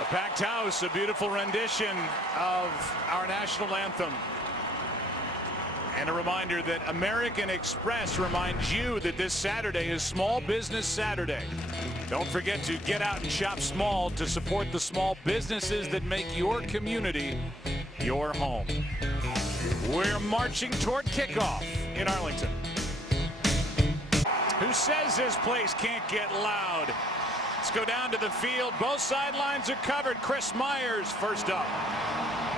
A packed house, a beautiful rendition of our national anthem. And a reminder that American Express reminds you that this Saturday is Small Business Saturday. Don't forget to get out and shop small to support the small businesses that make your community your home. We're marching toward kickoff in Arlington. Who says this place can't get loud? Let's go down to the field. Both sidelines are covered. Chris Myers first up.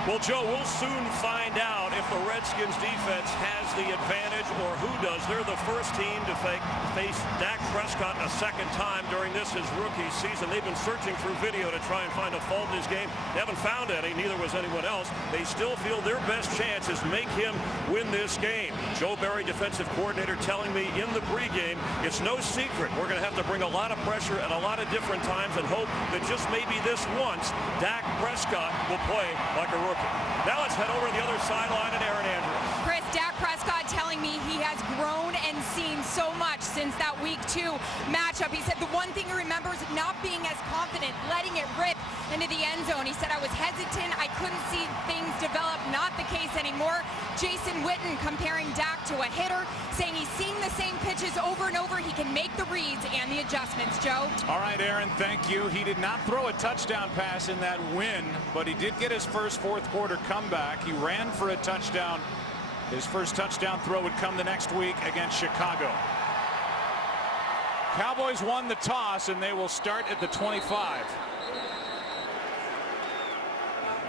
Well, Joe, we'll soon find out if the Redskins defense has the advantage or who does. They're the first team to face Dak Prescott a second time during his rookie season. They've been searching through video to try and find a fault in his game. They haven't found any, neither was anyone else. They still feel their best chance is make him win this game. Joe Barry, defensive coordinator, telling me in the pregame, it's no secret. We're going to have to bring a lot of pressure at a lot of different times and hope that just maybe this once, Dak Prescott will play like a rookie. Now let's head over to the other sideline and Aaron Andrews. Chris, Dak Prescott telling me he has grown and seen so much since that week 2 matchup. He said the one thing he remembers not being as confident, letting it rip into the end zone. He said, I was hesitant. I couldn't see things develop. Not the case anymore. Jason Witten comparing Dak to a hitter, saying he's seeing the same pitches over and over. He can make the reads and the adjustments, Joe. All right, Aaron, thank you. He did not throw a touchdown pass in that win, but he did get his first fourth quarter comeback. He ran for a touchdown. His first touchdown throw would come the next week against Chicago. Cowboys won the toss, and they will start at the 25.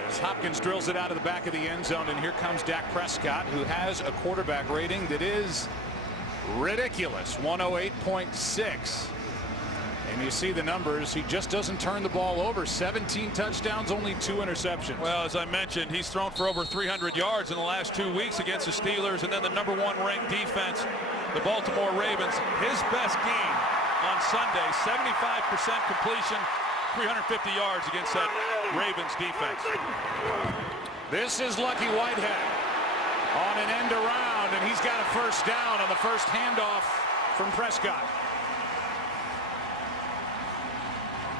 As Hopkins drills it out of the back of the end zone, and here comes Dak Prescott, who has a quarterback rating that is ridiculous, 108.6. And you see the numbers. He just doesn't turn the ball over. 17 touchdowns, only 2 interceptions. Well, as I mentioned, he's thrown for over 300 yards in the last 2 weeks against the Steelers, and then the #1 ranked defense, the Baltimore Ravens. His best game on Sunday, 75% completion, 350 yards against that Ravens defense. This is Lucky Whitehead on an end around, and he's got a first down on the first handoff from Prescott.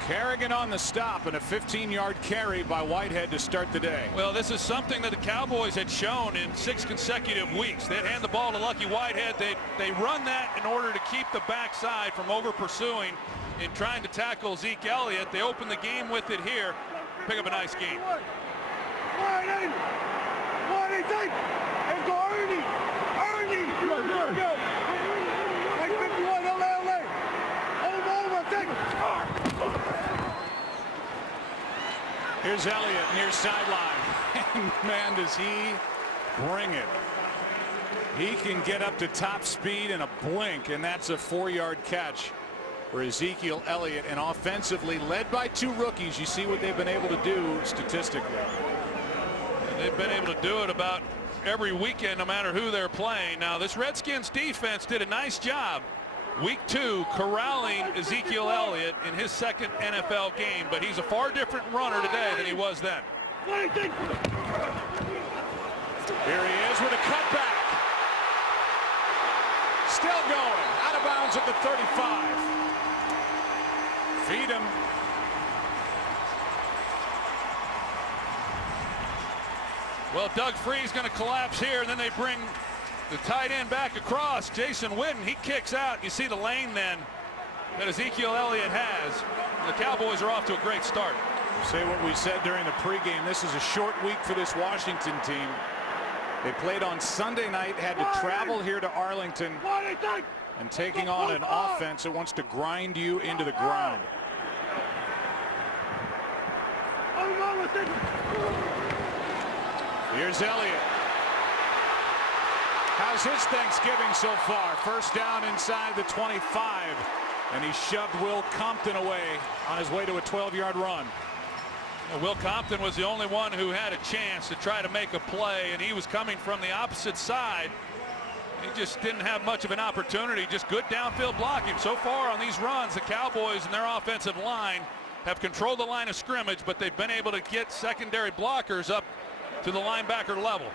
Kerrigan on the stop, and a 15-yard carry by Whitehead to start the day. Well, this is something that the Cowboys had shown in 6 consecutive weeks. They'd hand the ball to Lucky Whitehead. They run that in order to keep the backside from over pursuing in trying to tackle Zeke Elliott. They open the game with it here. Pick up a nice game. Here's Elliott near sideline. And man, does he bring it. He can get up to top speed in a blink, and that's a 4-yard catch for Ezekiel Elliott. And offensively, led by 2 rookies, you see what they've been able to do statistically. And they've been able to do it about every weekend, no matter who they're playing. Now, this Redskins defense did a nice job week 2 corralling Ezekiel Elliott in his second NFL game, but he's a far different runner today than he was then. Here he is with a cutback. Still going out of bounds at the 35. Feed him. Well, Doug Free's going to collapse here, and then they bring the tight end back across. Jason Witten, he kicks out. You see the lane then that Ezekiel Elliott has. The Cowboys are off to a great start. Say what we said during the pregame. This is a short week for this Washington team. They played on Sunday night, had to travel here to Arlington, and taking on an offense that wants to grind you into the ground. Here's Elliott. How's his Thanksgiving so far? First down inside the 25, and he shoved Will Compton away on his way to a 12-yard run. Will Compton was the only one who had a chance to try to make a play, and he was coming from the opposite side. He just didn't have much of an opportunity. Just good downfield blocking. So far on these runs, the Cowboys and their offensive line have controlled the line of scrimmage, but they've been able to get secondary blockers up to the linebacker level.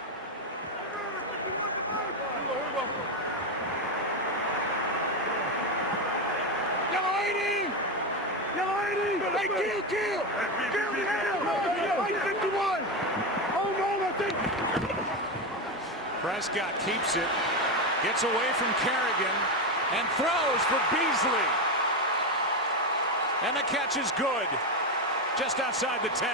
Yellow 80! Hey, kill! Like 51! Oh, no, nothing! Prescott keeps it, gets away from Kerrigan, and throws for Beasley. And the catch is good, just outside the 10.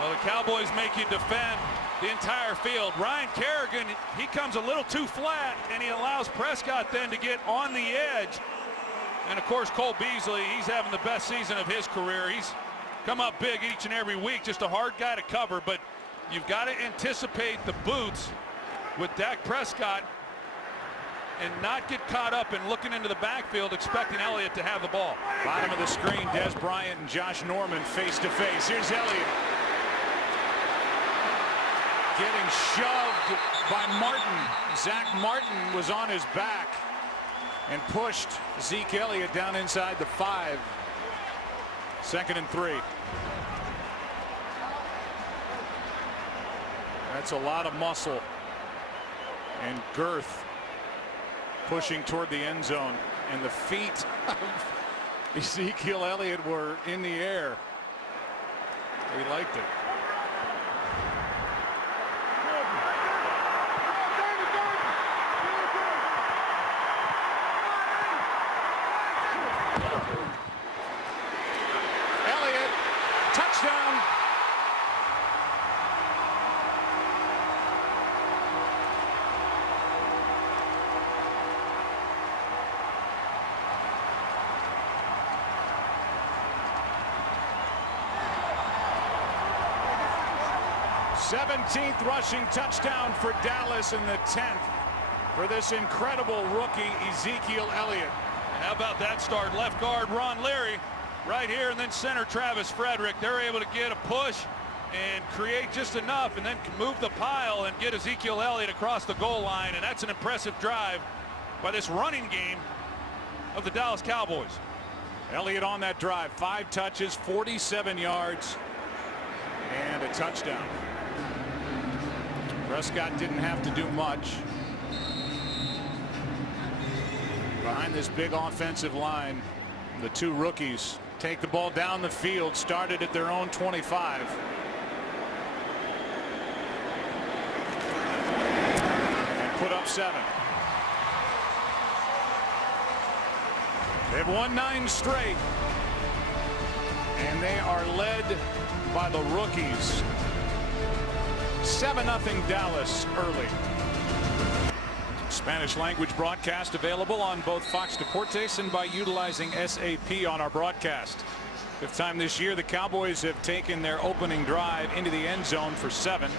Well, the Cowboys make you defend the entire field. Ryan Kerrigan, he comes a little too flat, and he allows Prescott then to get on the edge. And of course, Cole Beasley, he's having the best season of his career. He's come up big each and every week, just a hard guy to cover, but you've got to anticipate the boots with Dak Prescott and not get caught up in looking into the backfield expecting Elliott to have the ball. Bottom of the screen, Des Bryant and Josh Norman face to face. Here's Elliott. Getting shoved by Martin. Zach Martin was on his back and pushed Zeke Elliott down inside the 5. 2nd and 3. That's a lot of muscle and girth pushing toward the end zone, and the feet of Ezekiel Elliott were in the air. He liked it. Elliott, touchdown. th rushing touchdown for Dallas in the 10th for this incredible rookie Ezekiel Elliott. How about that start? Left guard Ron Leary right here, and then center Travis Frederick. They're able to get a push and create just enough, and then move the pile and get Ezekiel Elliott across the goal line, and that's an impressive drive by this running game of the Dallas Cowboys. Elliott on that drive, 5 touches, 47 yards, and a touchdown. Prescott didn't have to do much. Behind this big offensive line, the 2 rookies take the ball down the field, started at their own 25. And put up 7. They've won 9 straight, and they are led by the rookies. 7-0 Dallas early. Spanish language broadcast available on both Fox Deportes and by utilizing SAP on our broadcast. 5th time this year the Cowboys have taken their opening drive into the end zone for 7.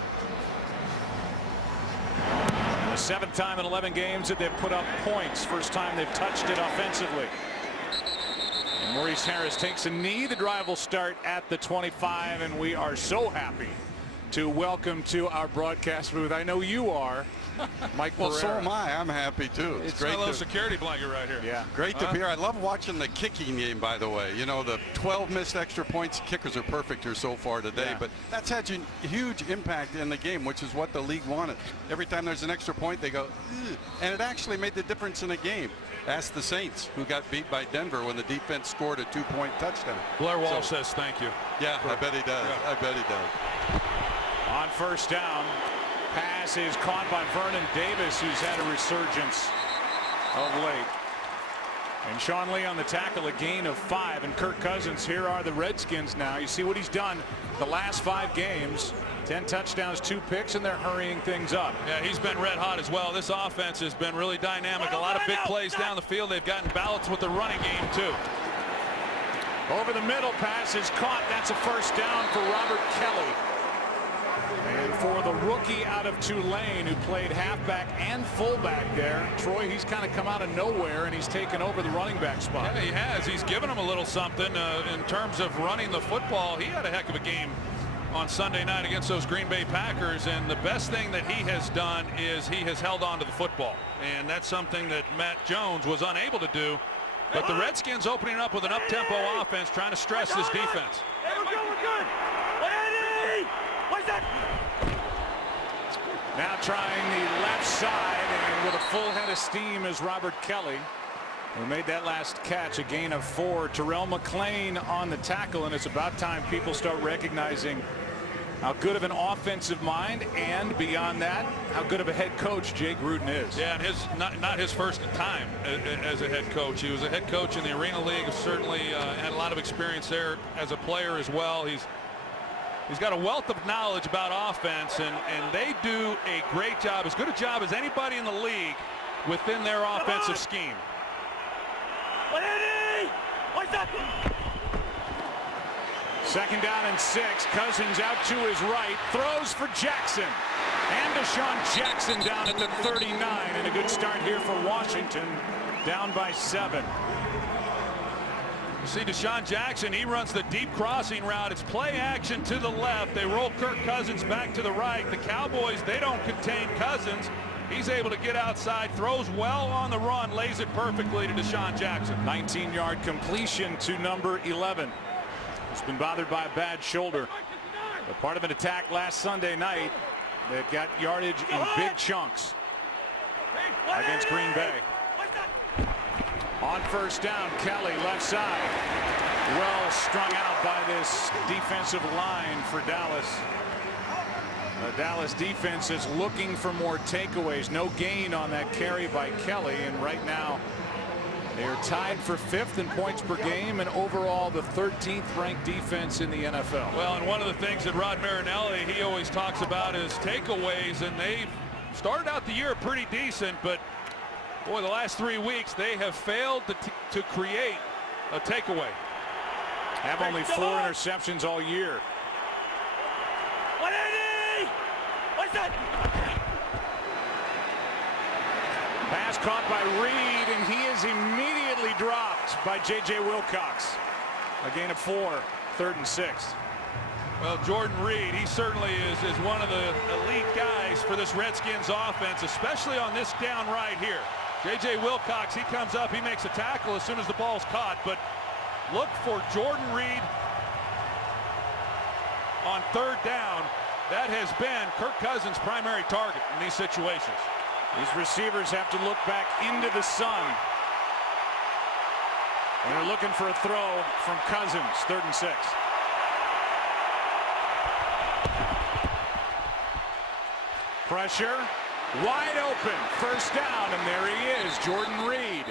The 7th time in 11 games that they've put up points. First time they've touched it offensively. And Maurice Harris takes a knee. The drive will start at the 25, and we are so happy to welcome to our broadcast booth. I know you are, Mike Pereira. Well, so am I. I'm happy too. It's great. A little security blanket right here. Yeah, great to be here. I love watching the kicking game, by the way. You know, the 12 missed extra points. Kickers are perfect here so far today, but that's had a huge impact in the game, which is what the league wanted. Every time there's an extra point, they go, ugh, and it actually made the difference in the game. Ask the Saints, who got beat by Denver when the defense scored a 2-point touchdown. Blair Walsh says thank you. Yeah, I bet he does. Yeah. I bet he does. On first down, pass is caught by Vernon Davis, who's had a resurgence of late. And Sean Lee on the tackle, a gain of 5. And Kirk Cousins, here are the Redskins now. You see what he's done the last 5 games. 10 touchdowns, 2 picks, and they're hurrying things up. Yeah, he's been red hot as well. This offense has been really dynamic. A lot of big plays down the field. They've gotten balance with the running game, too. Over the middle, pass is caught. That's a first down for Robert Kelly. And for the rookie out of Tulane, who played halfback and fullback there, Troy, he's kind of come out of nowhere, and he's taken over the running back spot. Yeah, he has. He's given him a little something in terms of running the football. He had a heck of a game on Sunday night against those Green Bay Packers, and the best thing that he has done is he has held on to the football, and that's something that Matt Jones was unable to do. But the Redskins opening up with an up-tempo offense, trying to stress this defense. Hey, we're good. Eddie! What's that? Now trying the left side, and with a full head of steam is Robert Kelly. Who made that last catch, a gain of 4. Terrell McClain on the tackle, and it's about time people start recognizing how good of an offensive mind, and beyond that, how good of a head coach Jay Gruden is. Yeah, and not his first time as a head coach. He was a head coach in the Arena League. Certainly had a lot of experience there as a player as well. He's got a wealth of knowledge about offense, and they do a great job, as good a job as anybody in the league within their offensive scheme. Second down and 6. Cousins out to his right, throws for Jackson. And Deshaun Jackson down at the 39, and a good start here for Washington, down by 7. You see Deshaun Jackson, he runs the deep crossing route. It's play action to the left. They roll Kirk Cousins back to the right. The Cowboys, they don't contain Cousins. He's able to get outside, throws well on the run, lays it perfectly to Deshaun Jackson. 19-yard completion to number 11. He's been bothered by a bad shoulder. But part of an attack last Sunday night that got yardage in big chunks against Green Bay. On first down, Kelly left side. Well strung out by this defensive line for Dallas. The Dallas defense is looking for more takeaways. No gain on that carry by Kelly, and right now they are tied for 5th in points per game and overall the 13th ranked defense in the NFL. Well, and one of the things that Rod Marinelli, he always talks about is takeaways, and they've started out the year pretty decent, but boy, the last 3 weeks they have failed to create a takeaway. Have only 4 interceptions all year. Pass caught by Reed, and he is immediately dropped by J.J. Wilcox. A gain of 4, 3rd and 6. Well, Jordan Reed, he certainly is one of the elite guys for this Redskins offense, especially on this down right here. J.J. Wilcox, he comes up, he makes a tackle as soon as the ball's caught, but look for Jordan Reed on 3rd down. That has been Kirk Cousins' primary target in these situations. These receivers have to look back into the sun. And they're looking for a throw from Cousins, 3rd and 6. Pressure, wide open, first down, and there he is, Jordan Reed.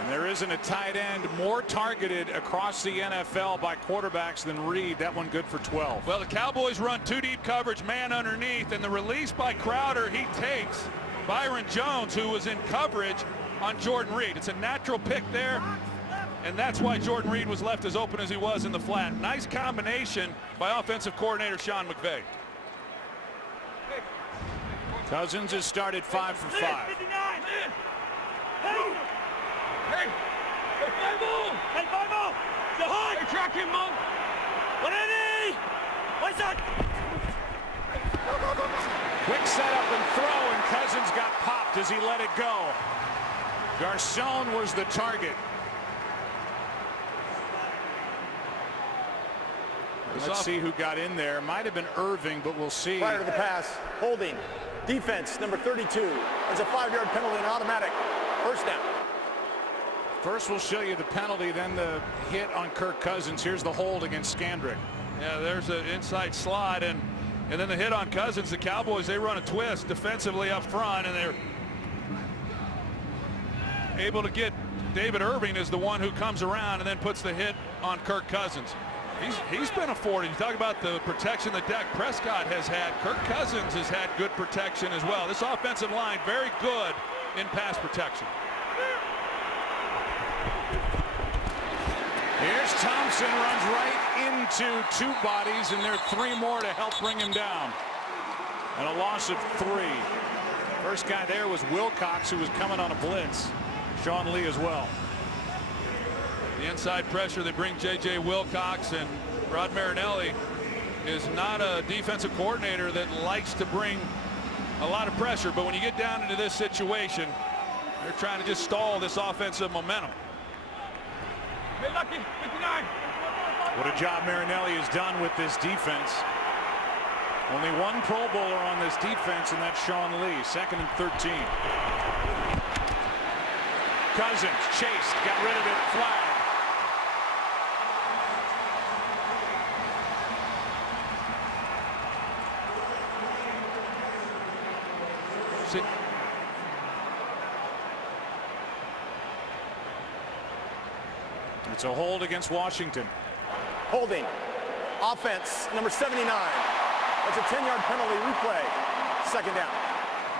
And there isn't a tight end more targeted across the NFL by quarterbacks than Reed. That one good for 12. Well, the Cowboys run 2 deep coverage, man underneath, and the release by Crowder, he takes Byron Jones, who was in coverage on Jordan Reed. It's a natural pick there, and that's why Jordan Reed was left as open as he was in the flat. Nice combination by offensive coordinator Sean McVay. Cousins has started 5 for 5. Track him, Monk. Quick setup and throw, and Cousins got popped as he let it go. Garcon was the target. Let's see who got in there. Might have been Irving, but we'll see. Prior to the pass, holding, defense, number 32. There's a 5-yard penalty and automatic. First down. First we'll show you the penalty, then the hit on Kirk Cousins. Here's the hold against Scandrick. Yeah, there's an inside slide, and then the hit on Cousins. The Cowboys, they run a twist defensively up front, and they're able to get David Irving is the one who comes around and then puts the hit on Kirk Cousins. He's been afforded. You talk about the protection that Dak Prescott has had. Kirk Cousins has had good protection as well. This offensive line very good in pass protection. Here's Thompson, runs right into 2 bodies, and there are 3 more to help bring him down. And a loss of 3. First guy there was Wilcox, who was coming on a blitz. Sean Lee as well. The inside pressure, they bring J.J. Wilcox, and Rod Marinelli is not a defensive coordinator that likes to bring a lot of pressure, but when you get down into this situation, they're trying to just stall this offensive momentum. What a job Marinelli has done with this defense. Only 1 Pro Bowler on this defense, and that's Sean Lee. 2nd and 13. Cousins chased, got rid of it, flag. Sit. It's a hold against Washington. Holding. Offense, number 79. That's a 10-yard penalty. Replay. Second down.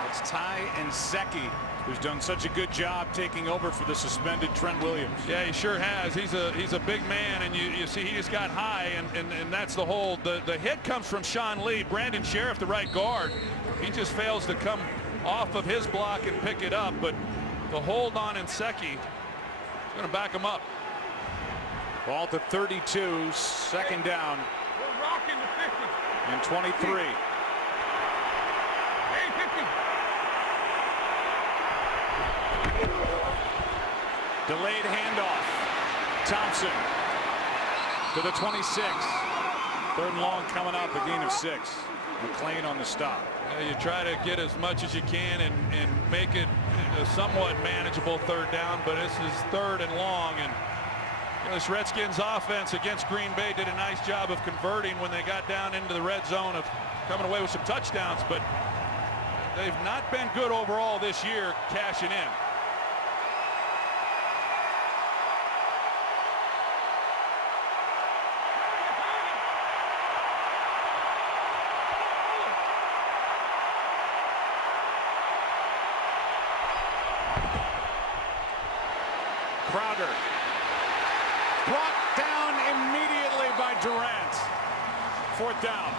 It's Ty Nsekhe, who's done such a good job taking over for the suspended Trent Williams. Yeah, he sure has. He's a big man, and you see he just got high, and that's the hold. The hit comes from Sean Lee. Brandon Sheriff, the right guard, he just fails to come off of his block and pick it up, but the hold on Nsekhe is going to back him up. Ball to 32, second down. We're rocking the 50. And 23. Hey, 50. Delayed handoff. Thompson to the 26. Third and long coming up, a gain of 6. McClain on the stop. You try to get as much as you can and make it a somewhat manageable third down, but this is third and long, and this Redskins offense against Green Bay did a nice job of converting when they got down into the red zone, of coming away with some touchdowns, but they've not been good overall this year cashing in. Crowder brought down immediately by Durant. Fourth down.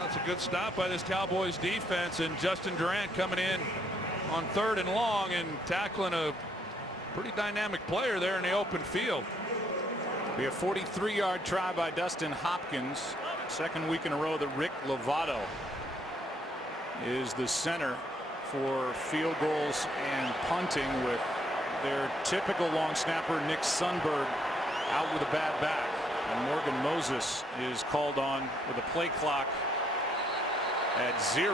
That's a good stop by this Cowboys defense, and Justin Durant coming in on third and long and tackling a pretty dynamic player there in the open field. Be a 43-yard try by Dustin Hopkins. Second week in a row that Rick Lovato is the center for field goals and punting, with their typical long snapper Nick Sundberg out with a bad back. And Morgan Moses is called on with a play clock at 0.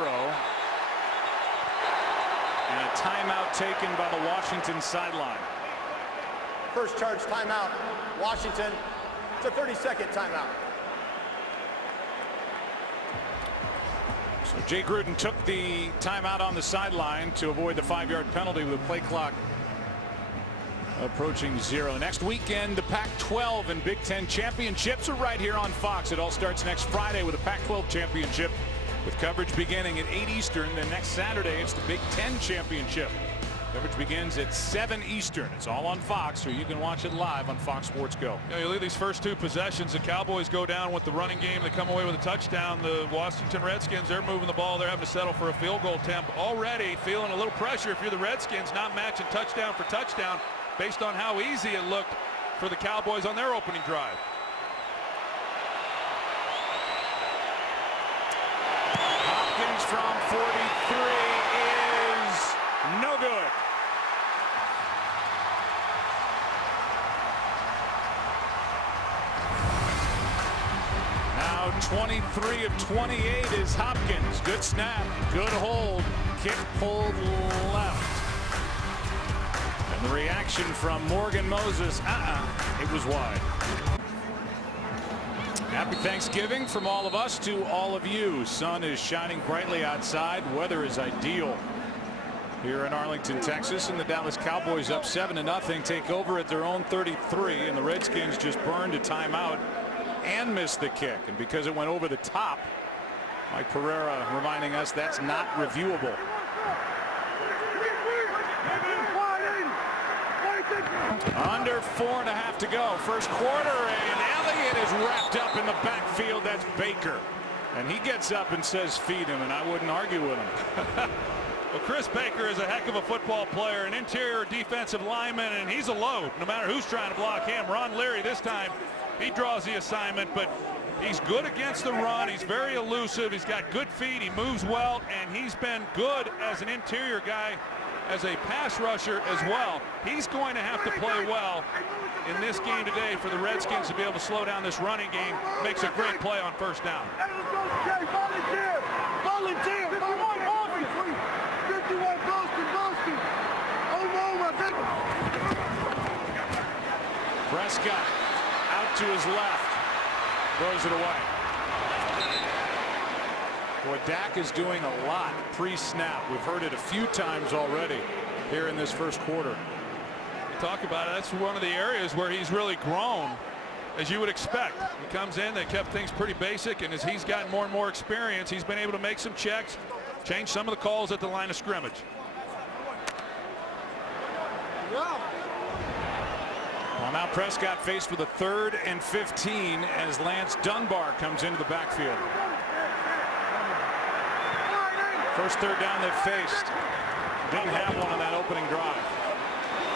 And a timeout taken by the Washington sideline. First charge timeout. Washington. It's a 30-second timeout. So Jay Gruden took the timeout on the sideline to avoid the 5-yard penalty with the play clock approaching 0. Next weekend, the Pac-12 and Big Ten championships are right here on Fox. It all starts next Friday with the Pac-12 championship, with coverage beginning at 8 Eastern. Then next Saturday, it's the Big Ten championship. Coverage begins at 7 Eastern. It's all on Fox, or you can watch it live on Fox Sports Go. You leave these first two possessions, the Cowboys go down with the running game. They come away with a touchdown. The Washington Redskins, they're moving the ball. They're having to settle for a field goal attempt. Already feeling a little pressure if you're the Redskins, not matching touchdown for touchdown based on how easy it looked for the Cowboys on their opening drive. Hopkins from 43 is no good. Now 23 of 28 is Hopkins. Good snap, good hold, kick pulled left. And the reaction from Morgan Moses, it was wide. Happy Thanksgiving from all of us to all of you. Sun is shining brightly outside. Weather is ideal here in Arlington, Texas, and the Dallas Cowboys up 7-0, take over at their own 33, and the Redskins just burned a timeout and missed the kick. And because it went over the top, Mike Pereira reminding us that's not reviewable. Under 4.5 to go. First quarter, and Elliott is wrapped up in the backfield. That's Baker. And he gets up and says, feed him, and I wouldn't argue with him. Well, Chris Baker is a heck of a football player, an interior defensive lineman, and he's a load no matter who's trying to block him. Ron Leary this time, he draws the assignment, but he's good against the run. He's very elusive. He's got good feet. He moves well, and he's been good as an interior guy as a pass rusher as well. He's going to have to play well in this game today for the Redskins to be able to slow down this running game. Makes a great play on first down. Volunteer! Volunteer! 51 Boston! Oh no, I think. Prescott out to his left. Throws it away. Boy, Dak is doing a lot pre-snap. We've heard it a few times already here in this first quarter. You talk about it. That's one of the areas where he's really grown, as you would expect. He comes in, they kept things pretty basic, and as he's gotten more and more experience, he's been able to make some checks, change some of the calls at the line of scrimmage. Well, now Prescott faced with a 3rd and 15 as Lance Dunbar comes into the backfield. First third down they've faced. Didn't have one on that opening drive.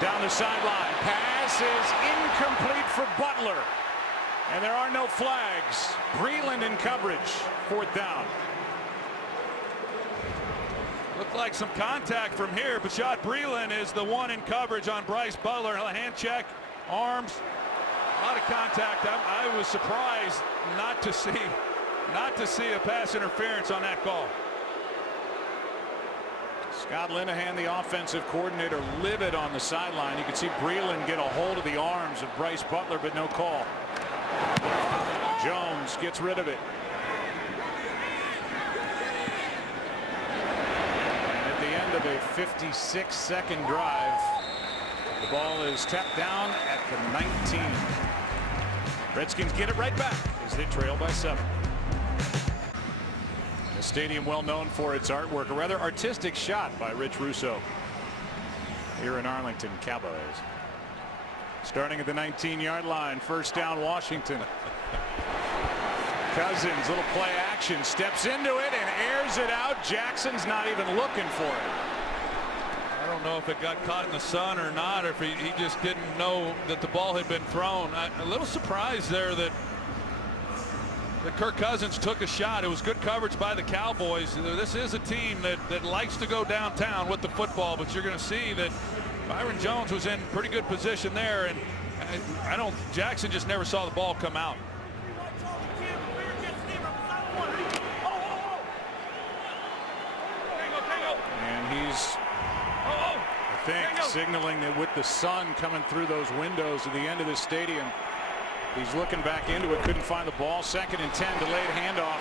Down the sideline. Pass is incomplete for Butler. And there are no flags. Breland in coverage. 4th down. Looked like some contact from here. Bashad Breland is the one in coverage on Bryce Butler. A hand check, arms, a lot of contact. I was surprised not to see a pass interference on that call. Scott Linehan, the offensive coordinator, livid on the sideline. You can see Breland get a hold of the arms of Bryce Butler, but no call. Jones gets rid of it. And at the end of a 56-second drive, the ball is tapped down at the 19. Redskins get it right back as they trail by 7. A stadium well known for its artwork, a rather artistic shot by Rich Russo here in Arlington. Cowboys starting at the 19-yard line. First down, Washington. Cousins, little play action, steps into it and airs it out. Jackson's not even looking for it. I don't know if it got caught in the sun or not, or if he just didn't know that the ball had been thrown. A little surprised there that Kirk Cousins took a shot. It was good coverage by the Cowboys. This is a team that likes to go downtown with the football, but you're going to see that Byron Jones was in pretty good position there, and Jackson just never saw the ball come out. And he's, I think, signaling that with the sun coming through those windows at the end of the stadium, he's looking back into it, couldn't find the ball. 2nd and 10, delayed handoff.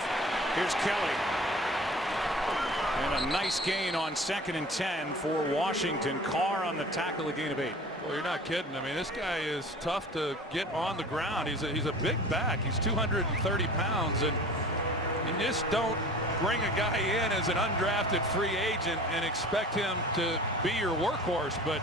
Here's Kelly. And a nice gain on 2nd and 10 for Washington. Carr on the tackle, a gain of 8. Well, you're not kidding. I mean, this guy is tough to get on the ground. He's a big back. He's 230 pounds, and you just don't bring a guy in as an undrafted free agent and expect him to be your workhorse. But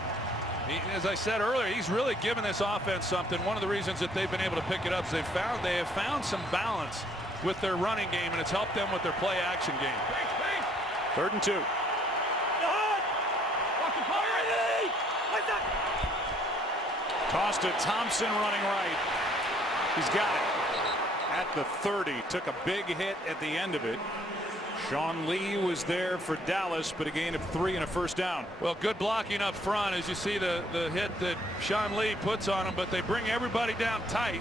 as I said earlier, he's really given this offense something. One of the reasons that they've been able to pick it up is they have found some balance with their running game, and it's helped them with their play action game. 3rd and 2. Toss to Thompson running right. He's got it at the 30. Took a big hit at the end of it. Sean Lee was there for Dallas, but a gain of 3 and a first down. Well, good blocking up front as you see the hit that Sean Lee puts on him, but they bring everybody down tight,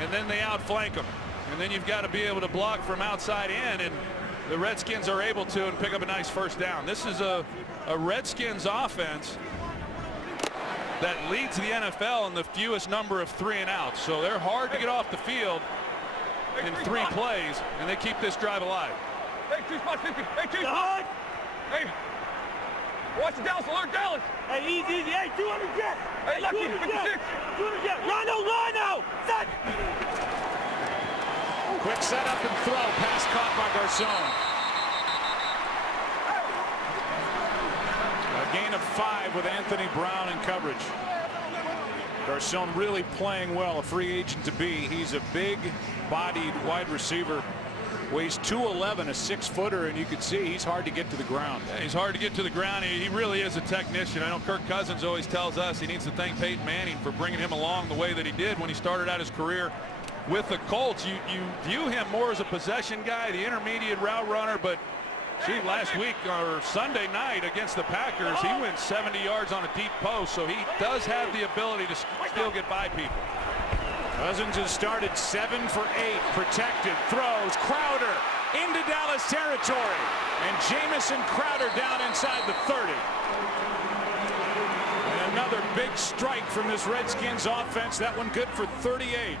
and then they outflank them. And then you've got to be able to block from outside in, and the Redskins are able to and pick up a nice first down. This is a Redskins offense that leads the NFL in the fewest number of 3-and-outs. So they're hard to get off the field in 3 plays, and they keep this drive alive. Hey, 2 spots, 50. Hey, 2 spots. Hey, watch the Dallas, alert Dallas. Hey, easy. Hey, 200 jet. Hey, Lucky, 56. 200 jet. Rhino. Set. Quick setup and throw. Pass caught by Garcon. A gain of 5 with Anthony Brown in coverage. Garcon really playing well, a free agent to be. He's a big-bodied wide receiver. Weighs 211, a 6-footer, and you can see he's hard to get to the ground. Yeah, he's hard to get to the ground. He really is a technician. I know Kirk Cousins always tells us he needs to thank Peyton Manning for bringing him along the way that he did when he started out his career with the Colts. You view him more as a possession guy, the intermediate route runner, but See, last week or Sunday night against the Packers, he went 70 yards on a deep post, so he does have the ability to still get by people. Cousins has started 7 for 8, protected, throws, Crowder into Dallas territory, and Jamison Crowder down inside the 30. And another big strike from this Redskins offense, that one good for 38.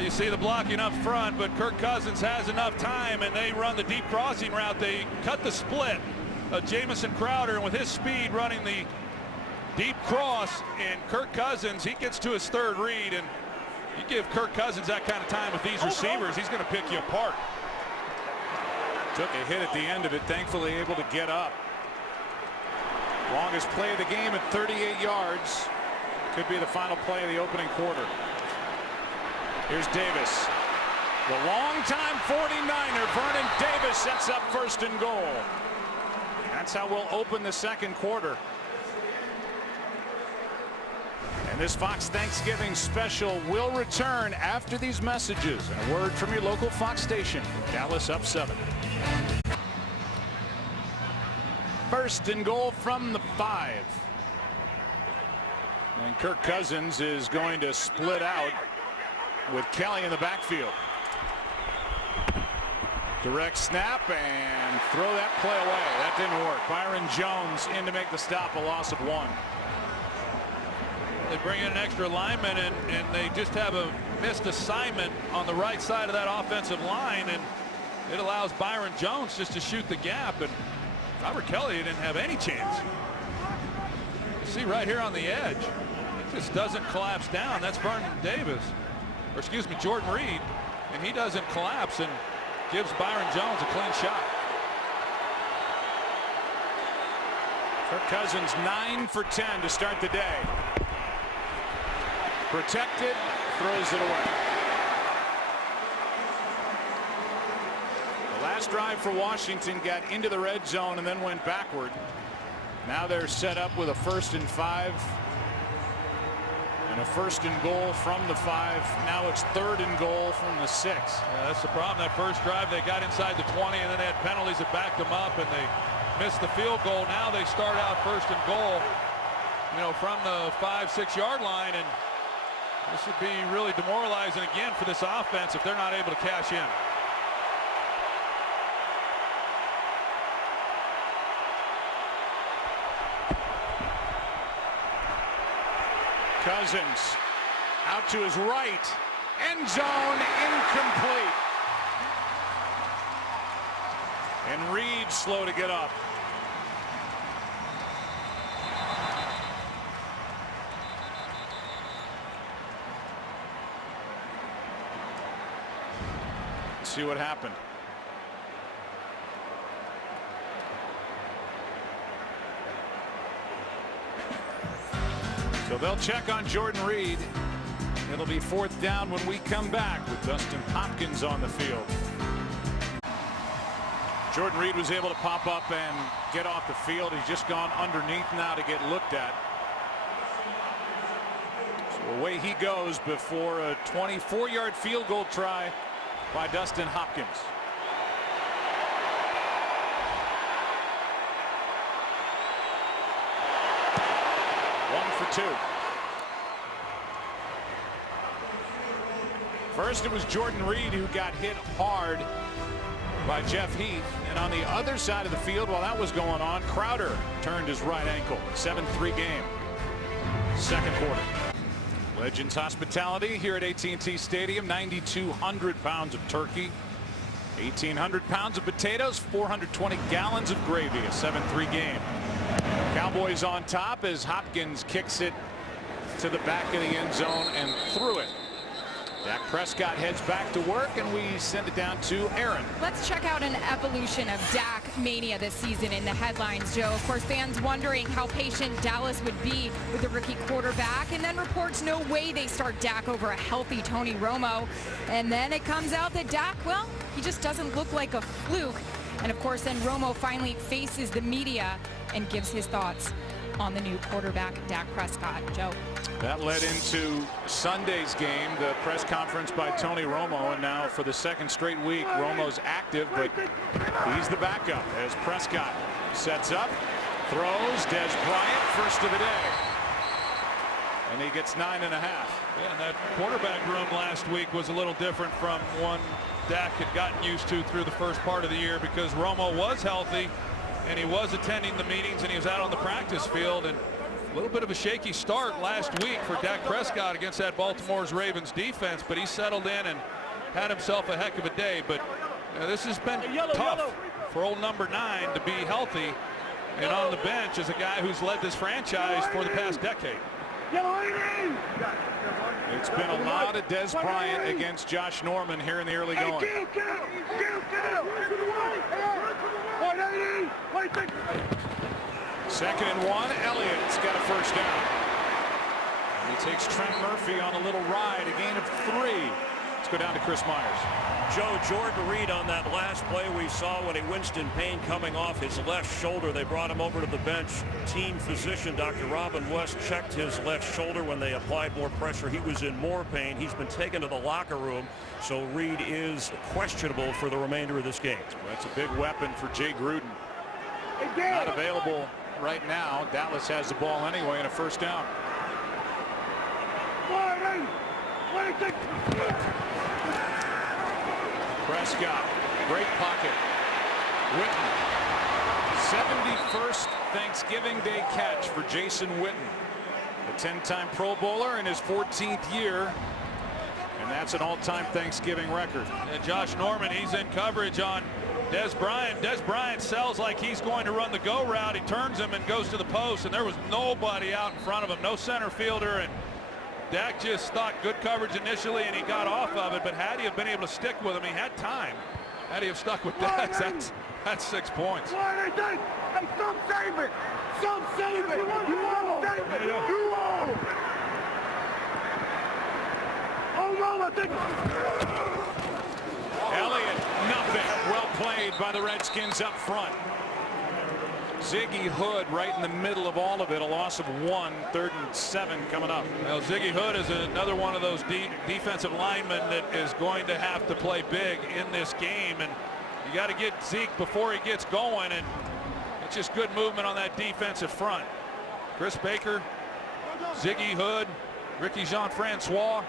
You see the blocking up front, but Kirk Cousins has enough time, and they run the deep crossing route. They cut the split. Jamison Crowder, and with his speed running the deep cross, and Kirk Cousins, he gets to his third read, and you give Kirk Cousins that kind of time with these receivers, he's going to pick you apart. Took a hit at the end of it, thankfully able to get up. Longest play of the game at 38 yards. Could be the final play of the opening quarter. Here's Davis. The longtime 49er, Vernon Davis, sets up 1st and goal. That's how we'll open the second quarter. And this Fox Thanksgiving special will return after these messages. And a word from your local Fox station. Dallas up 7. 1st and goal from the 5. And Kirk Cousins is going to split out with Kelly in the backfield. Direct snap and throw that play away. That didn't work. Byron Jones in to make the stop, a loss of 1. They bring in an extra lineman, and they just have a missed assignment on the right side of that offensive line, and it allows Byron Jones just to shoot the gap, and Robert Kelly didn't have any chance. You see right here on the edge, it just doesn't collapse down. That's Vernon Davis, or excuse me, Jordan Reed, and he doesn't collapse and gives Byron Jones a clean shot. Kirk Cousins 9 for 10 to start the day. Protected, throws it away. The last drive for Washington got into the red zone and then went backward. Now they're set up with a 1st and 5. And a 1st and goal from the 5. Now it's 3rd and goal from the 6. Yeah, that's the problem. That first drive, they got inside the 20, and then they had penalties that backed them up, and they missed the field goal. Now they start out 1st and goal, from the 5-6 yard line, and this would be really demoralizing again for this offense if they're not able to cash in. Cousins out to his right, end zone, incomplete. And Reed slow to get up. Let's see what happened. So they'll check on Jordan Reed. It'll be 4th down when we come back with Dustin Hopkins on the field. Jordan Reed was able to pop up and get off the field. He's just gone underneath now to get looked at. So away he goes before a 24-yard field goal try by Dustin Hopkins. For 2. First, it was Jordan Reed who got hit hard by Jeff Heath, and on the other side of the field, while that was going on, Crowder turned his right ankle. 7-3 game. Second quarter. Legends hospitality here at AT&T Stadium. 9,200 pounds of turkey, 1,800 pounds of potatoes, 420 gallons of gravy. A 7-3 game. Cowboys on top as Hopkins kicks it to the back of the end zone and threw it. Dak Prescott heads back to work, and we send it down to Aaron. Let's check out an evolution of Dak mania this season in the headlines, Joe. Of course, fans wondering how patient Dallas would be with the rookie quarterback, and then reports no way they start Dak over a healthy Tony Romo. And then it comes out that Dak, well, he just doesn't look like a fluke. And of course, then Romo finally faces the media and gives his thoughts on the new quarterback, Dak Prescott. Joe. That led into Sunday's game, the press conference by Tony Romo, and now for the second straight week, Romo's active, but he's the backup as Prescott sets up, throws. Des Bryant, first of the day, and he gets 9.5. Yeah, and that quarterback room last week was a little different from one Dak had gotten used to through the first part of the year, because Romo was healthy and he was attending the meetings and he was out on the practice field. And a little bit of a shaky start last week for Dak Prescott against that Baltimore's Ravens defense, but he settled in and had himself a heck of a day. But this has been tough for old number 9 to be healthy and on the bench as a guy who's led this franchise for the past decade. It's been a lot of Des Bryant against Josh Norman here in the early going. Second and 1. Elliott's got a first down. And he takes Trent Murphy on a little ride, a gain of 3. Let's go down to Chris Myers. Joe, Jordan Reed on that last play we saw when he winced in pain coming off his left shoulder. They brought him over to the bench. Team physician Dr. Robin West checked his left shoulder. When they applied more pressure, he was in more pain. He's been taken to the locker room, so Reed is questionable for the remainder of this game. That's a big weapon for Jay Gruden. Not available right now. Dallas has the ball anyway and a first down. Prescott, great pocket. Witten, 71st Thanksgiving Day catch for Jason Witten, a 10-time Pro Bowler in his 14th year, and that's an all-time Thanksgiving record. And Josh Norman, he's in coverage on Des Bryant. Des Bryant sells like he's going to run the go route. He turns him and goes to the post, and there was nobody out in front of him, no center fielder, and Dak just thought good coverage initially and he got off of it, but had he have been able to stick with him, he had time. Had he have stuck with Dak, that's 6 points. Hey, some save it! Some save it! You won't save it! You won't! Oh, no, I think... Elliott, nothing. Well played by the Redskins up front. Ziggy Hood right in the middle of all of it. A loss of 1, 3rd and 7 coming up. Well, Ziggy Hood is another one of those defensive linemen that is going to have to play big in this game, and you got to get Zeke before he gets going, and it's just good movement on that defensive front. Chris Baker, Ziggy Hood, Ricky Jean-Francois,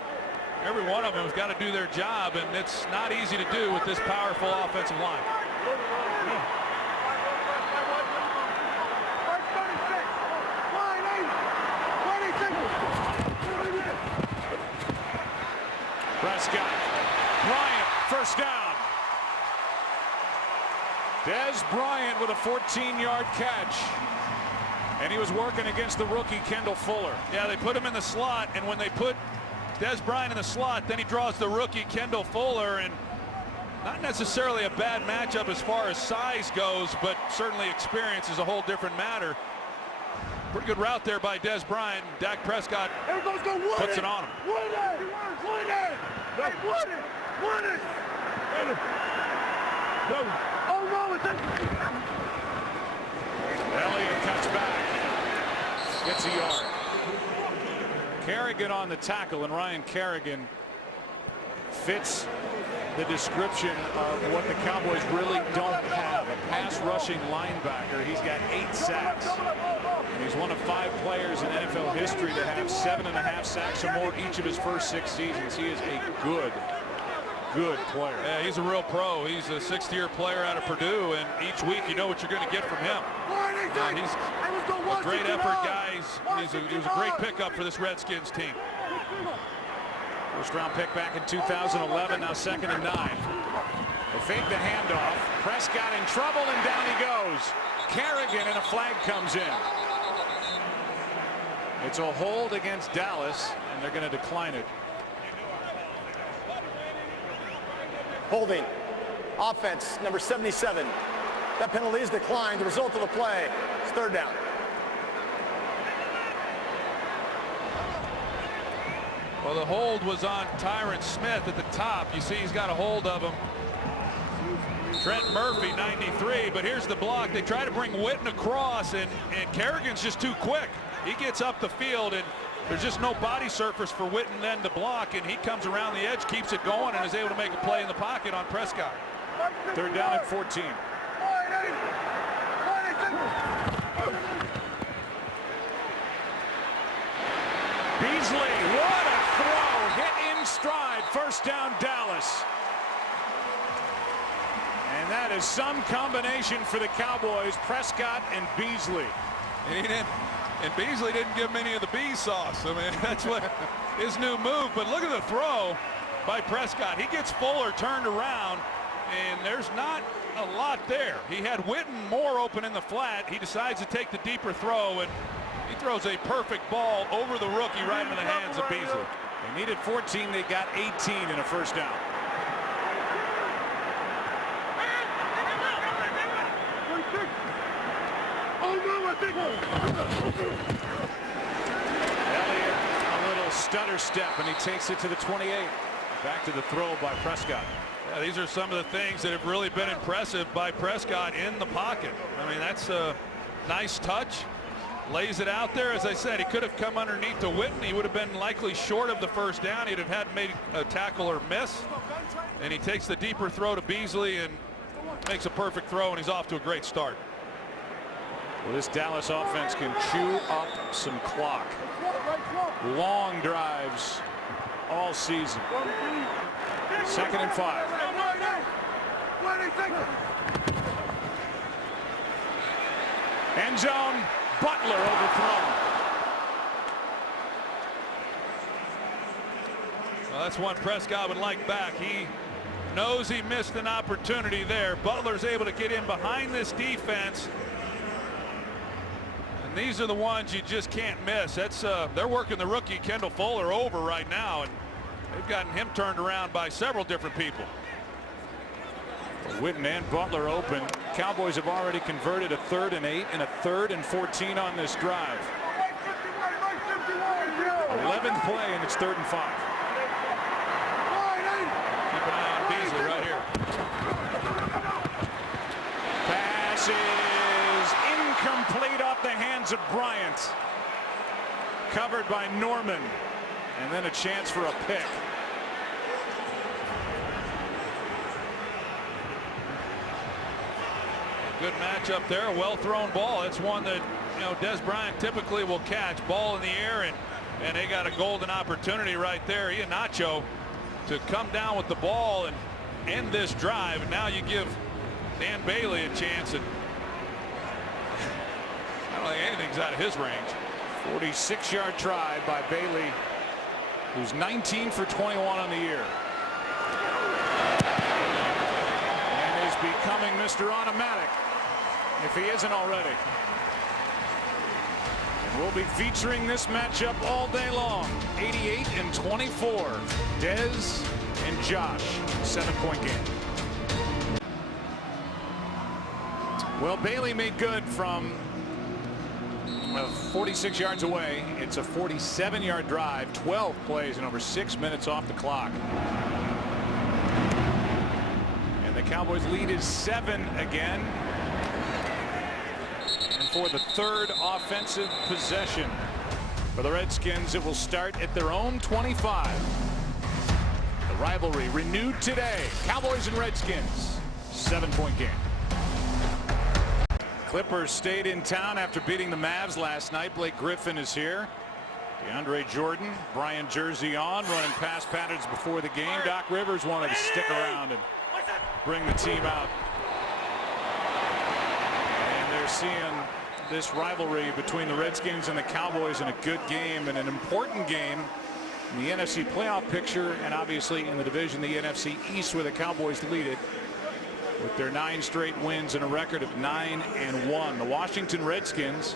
every one of them has got to do their job, and it's not easy to do with this powerful offensive line. Prescott, Bryant, first down. Des Bryant with a 14-yard catch. And he was working against the rookie Kendall Fuller. Yeah, they put him in the slot, and when they put Des Bryant in the slot, then he draws the rookie Kendall Fuller, and not necessarily a bad matchup as far as size goes, but certainly experience is a whole different matter. Pretty good route there by Des Bryant. Dak Prescott puts it on him. Elliott cuts back. Gets a yard. Kerrigan on the tackle, and Ryan Kerrigan fits the description of what the Cowboys really don't have. A pass rushing linebacker. He's got 8 sacks. And he's one of 5 players in NFL history to have 7.5 sacks or more each of his first 6 seasons. He is a good player. Yeah, he's a real pro. He's a 6th-year player out of Purdue, and each week you know what you're going to get from him. He's a great effort guy. He was a great pickup for this Redskins team. First round pick back in 2011, now 2nd and 9. They fake the handoff. Prescott in trouble, and down he goes. Kerrigan, and a flag comes in. It's a hold against Dallas, and they're going to decline it. Holding. Offense, number 77. That penalty is declined. The result of the play is 3rd down. Well, the hold was on Tyron Smith at the top. You see he's got a hold of him. Trent Murphy, 93, but here's the block. They try to bring Witten across, and Kerrigan's just too quick. He gets up the field, and there's just no body surface for Witten then to block, and he comes around the edge, keeps it going, and is able to make a play in the pocket on Prescott. Third down at 14. Beasley, what a throw, hit in stride, first down Dallas. And that is some combination for the Cowboys, Prescott and Beasley. And Beasley didn't give him any of the bee sauce. I mean, that's what his new move. But look at the throw by Prescott. He gets Fuller turned around, and there's not a lot there. He had Witten more open in the flat. He decides to take the deeper throw, and he throws a perfect ball over the rookie right into the hands of Beasley. They needed 14. They got 18 in a first down. Elliott, a little stutter step, and he takes it to the 28. Back to the throw by Prescott. Yeah, these are some of the things that have really been impressive by Prescott in the pocket. I mean, that's a nice touch. Lays it out there. As I said, he could have come underneath to Witten. He would have been likely short of the first down. He'd have had to make a tackle or miss. And he takes the deeper throw to Beasley and makes a perfect throw, and he's off to a great start. Well, this Dallas offense can chew up some clock. Long drives all season. 2nd and 5. End zone. Butler overthrown. Well, that's one Prescott would like back. He knows he missed an opportunity there. Butler's able to get in behind this defense. And these are the ones you just can't miss. That's they're working the rookie Kendall Fuller over right now, and they've gotten him turned around by several different people. Witten and Butler open. Cowboys have already converted a 3rd and 8 and a 3rd and 14 on this drive. 11th play, and it's 3rd and 5. Keep an eye on Beasley right here. Pass is incomplete off the hands of Bryant. Covered by Norman. And then a chance for a pick. Good matchup there. A well-thrown ball. It's one that, you know, Des Bryant typically will catch. Ball in the air, and they got a golden opportunity right there. Iheanacho to come down with the ball and end this drive. And now you give Dan Bailey a chance, and I don't think anything's out of his range. 46-yard try by Bailey, who's 19 for 21 on the year. And is becoming Mr. Automatic, if he isn't already. And we'll be featuring this matchup all day long. 88 and 24. Dez and Josh. 7-point game. Well, Bailey made good from 46 yards away. It's a 47-yard drive, 12 plays, and over 6 minutes off the clock. And the Cowboys lead is 7 again. And for the 3rd offensive possession for the Redskins, it will start at their own 25. The rivalry renewed today. Cowboys and Redskins. 7-point game. Clippers stayed in town after beating the Mavs last night. Blake Griffin is here. DeAndre Jordan, Brian Jersey on, running pass patterns before the game. Doc Rivers wanted to stick around and bring the team out. And they're seeing this rivalry between the Redskins and the Cowboys in a good game and an important game in the NFC playoff picture, and obviously in the division, the NFC East, where the Cowboys lead it with their 9 straight wins and a record of 9-1. The Washington Redskins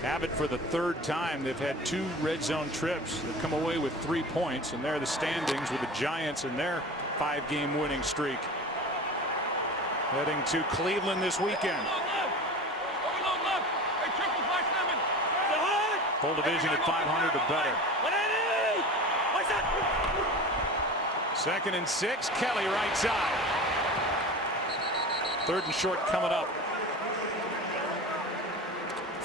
have it for the 3rd time. They've had 2 red zone trips. They've come away with 3 points, and they're the standings with the Giants in their 5-game winning streak. Heading to Cleveland this weekend. Full division at 500 or better. 2nd and 6. Kelly right side. 3rd and short coming up.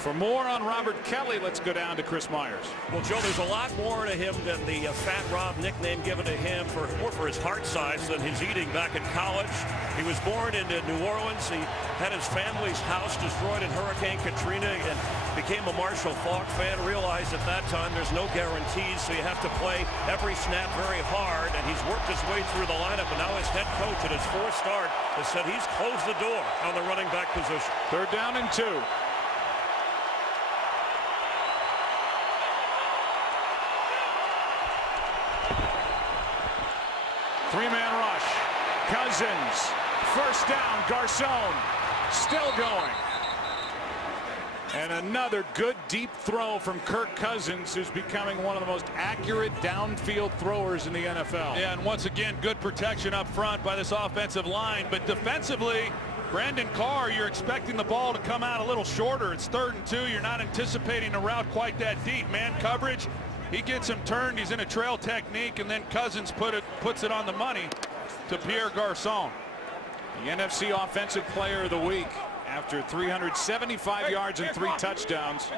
For more on Robert Kelly, let's go down to Chris Myers. Well, Joe, there's a lot more to him than the Fat Rob nickname given to him, more for his heart size than his eating back in college. He was born in New Orleans. He had his family's house destroyed in Hurricane Katrina and became a Marshall Faulk fan. Realized at that time there's no guarantees, so you have to play every snap very hard, and he's worked his way through the lineup, and now his head coach at his fourth start has said he's closed the door on the running back position. 3rd down and 2. Three-man rush. Cousins. First down. Garcon still going. And another good deep throw from Kirk Cousins, who's becoming one of the most accurate downfield throwers in the NFL. Yeah, and once again, good protection up front by this offensive line. But defensively, Brandon Carr, you're expecting the ball to come out a little shorter. It's 3rd and 2. You're not anticipating a route quite that deep. Man coverage. He gets him turned. He's in a trail technique, and then Cousins puts it on the money to Pierre Garcon. The NFC Offensive Player of the Week after 375 yards and 3 touchdowns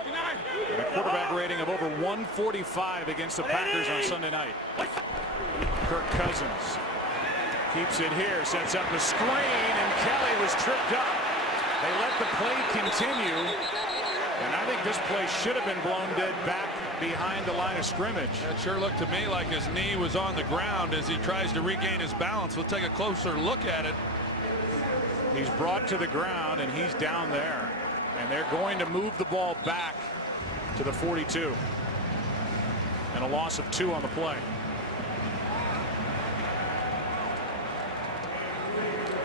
and a quarterback rating of over 145 against the Packers on Sunday night. Kirk Cousins keeps it here, sets up the screen, and Kelly was tripped up. They let the play continue, and I think this play should have been blown dead back behind the line of scrimmage. That sure looked to me like his knee was on the ground as he tries to regain his balance. We'll take a closer look at it. He's brought to the ground, and he's down there, and they're going to move the ball back to the 42, and a loss of 2 on the play.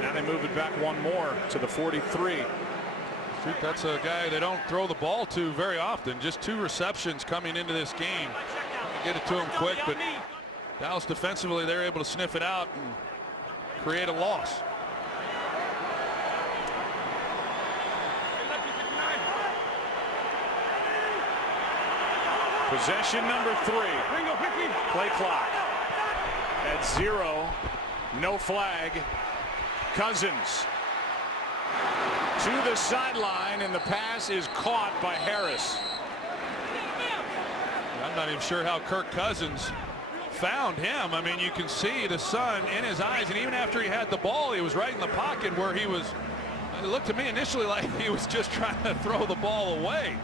Now they move it back 1 more to the 43. That's a guy they don't throw the ball to very often. Just 2 receptions coming into this game. Get it to him quick, but Dallas defensively, they're able to sniff it out and create a loss. Possession number 3. Play clock at 0. No flag. Cousins to the sideline, and the pass is caught by Harris. I'm not even sure how Kirk Cousins found him. I mean, you can see the sun in his eyes, and even after he had the ball, he was right in the pocket where he was. It looked to me initially like he was just trying to throw the ball away.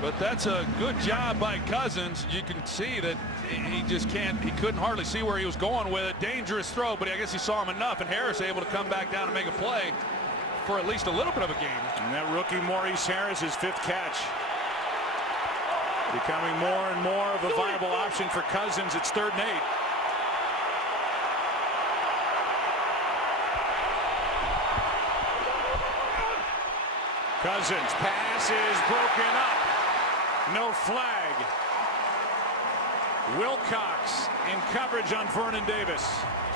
But that's a good job by Cousins. You can see that he just can't, he couldn't hardly see where he was going with it. Dangerous throw, but I guess he saw him enough, and Harris able to come back down and make a play for at least a little bit of a game. And that rookie Maurice Harris, his 5th catch. Becoming more and more of a viable option for Cousins. It's 3rd and 8. Cousins, pass is broken up. No flag. Wilcox in coverage on Vernon Davis.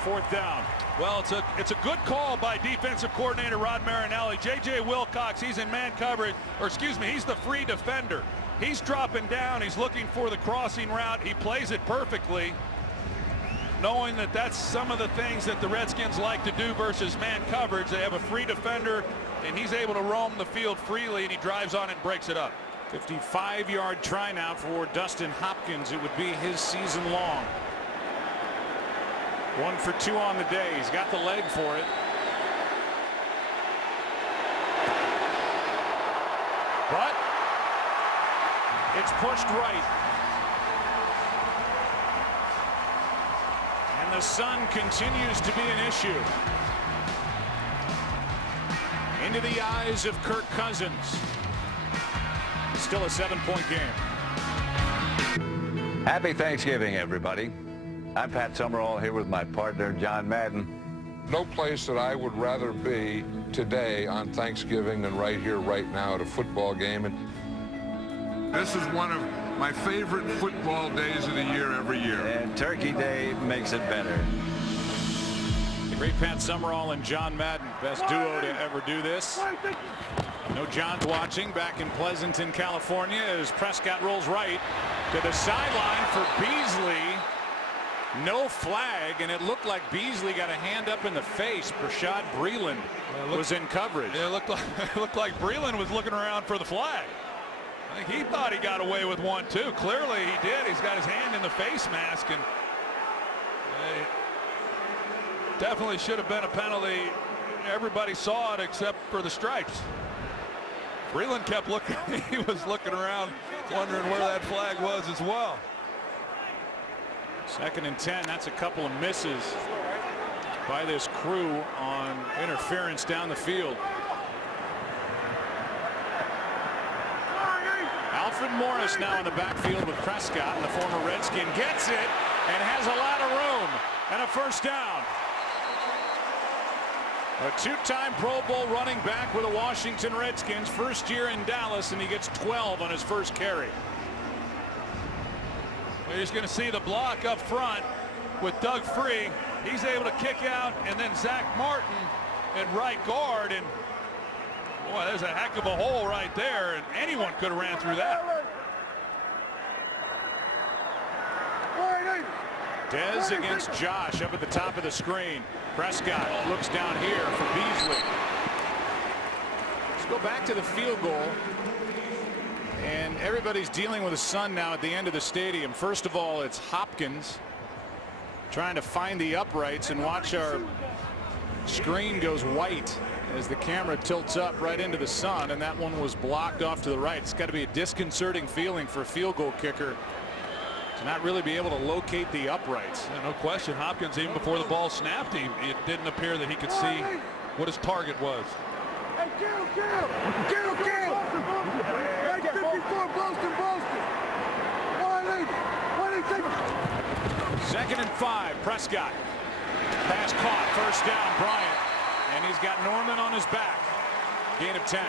4th down. Well, it's a good call by defensive coordinator Rod Marinelli. J.J. Wilcox, he's in man coverage, or excuse me, he's the free defender. He's dropping down. He's looking for the crossing route. He plays it perfectly, knowing that that's some of the things that the Redskins like to do versus man coverage. They have a free defender, and he's able to roam the field freely, and he drives on it and breaks it up. 55-yard try now for Dustin Hopkins. It would be his season long. 1 for 2 on the day. He's got the leg for it. But it's pushed right. And the sun continues to be an issue. Into the eyes of Kirk Cousins. Still a 7-point game. Happy Thanksgiving, everybody. I'm Pat Summerall here with my partner, John Madden. No place that I would rather be today on Thanksgiving than right here, right now at a football game. And this is one of my favorite football days of the year every year. And Turkey Day makes it better. The great Pat Summerall and John Madden, best duo to ever do this. No John's watching back in Pleasanton, California, as Prescott rolls right to the sideline for Beasley. No flag, and it looked like Beasley got a hand up in the face. Brashad Breeland was in coverage. It looked like Breeland was looking around for the flag. I think he thought he got away with one too. Clearly he did. He's got his hand in the face mask, and definitely should have been a penalty. Everybody saw it except for the stripes. Breeland kept looking. He was looking around wondering where that flag was as well. 2nd and 10. That's a couple of misses by this crew on interference down the field. Alfred Morris now in the backfield with Prescott, and the former Redskin gets it and has a lot of room and a first down. A 2-time Pro Bowl running back with the Washington Redskins, first year in Dallas, and he gets 12 on his first carry. We're just going to see the block up front with Doug Free. He's able to kick out, and then Zach Martin at right guard, and boy, there's a heck of a hole right there, and anyone could have ran through that. Dez against Josh up at the top of the screen. Prescott looks down here for Beasley. Let's go back to the field goal. And everybody's dealing with the sun now at the end of the stadium. First of all, it's Hopkins trying to find the uprights, and watch our screen goes white as the camera tilts up right into the sun, and that one was blocked off to the right. It's got to be a disconcerting feeling for a field goal kicker to not really be able to locate the uprights. Yeah, no question. Hopkins, even before the ball snapped, it didn't appear that he could see what his target was. Hey, kill! 54, Boston. 180. 2nd and 5. Prescott. Pass caught. First down, Bryant. And he's got Norman on his back. Gain of 10.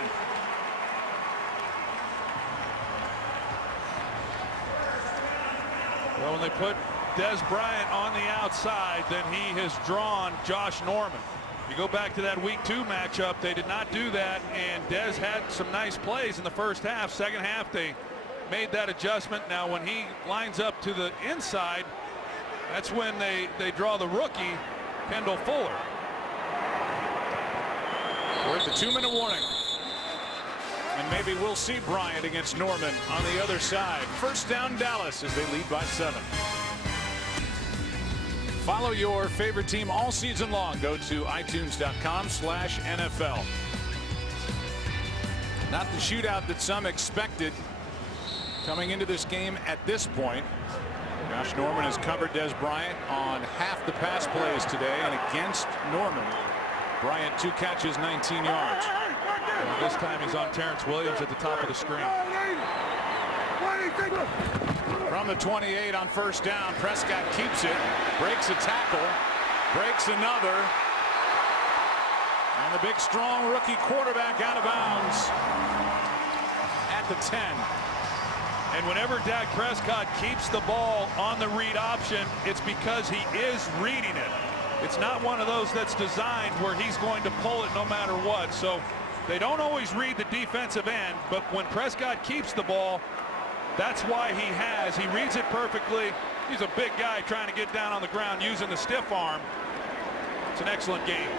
Well, when they put Dez Bryant on the outside, then he has drawn Josh Norman. You go back to that week 2 matchup, they did not do that, and Dez had some nice plays in the first half. Second half, they made that adjustment. Now, when he lines up to the inside, that's when they draw the rookie, Kendall Fuller. We're at the 2-minute warning. And maybe we'll see Bryant against Norman on the other side. First down, Dallas, as they lead by 7. Follow your favorite team all season long. Go to itunes.com/NFL. Not the shootout that some expected coming into this game at this point. Josh Norman has covered Dez Bryant on half the pass plays today, and against Norman, Bryant 2 catches, 19 yards. And this time he's on Terrence Williams at the top of the screen. From the 28 on first down, Prescott keeps it, breaks a tackle, breaks another, and the big strong rookie quarterback out of bounds at the 10. And whenever Dak Prescott keeps the ball on the read option, it's because he is reading it. It's not one of those that's designed where he's going to pull it no matter what. So they don't always read the defensive end, but when Prescott keeps the ball, that's why he reads it perfectly. He's a big guy trying to get down on the ground using the stiff arm. It's an excellent game.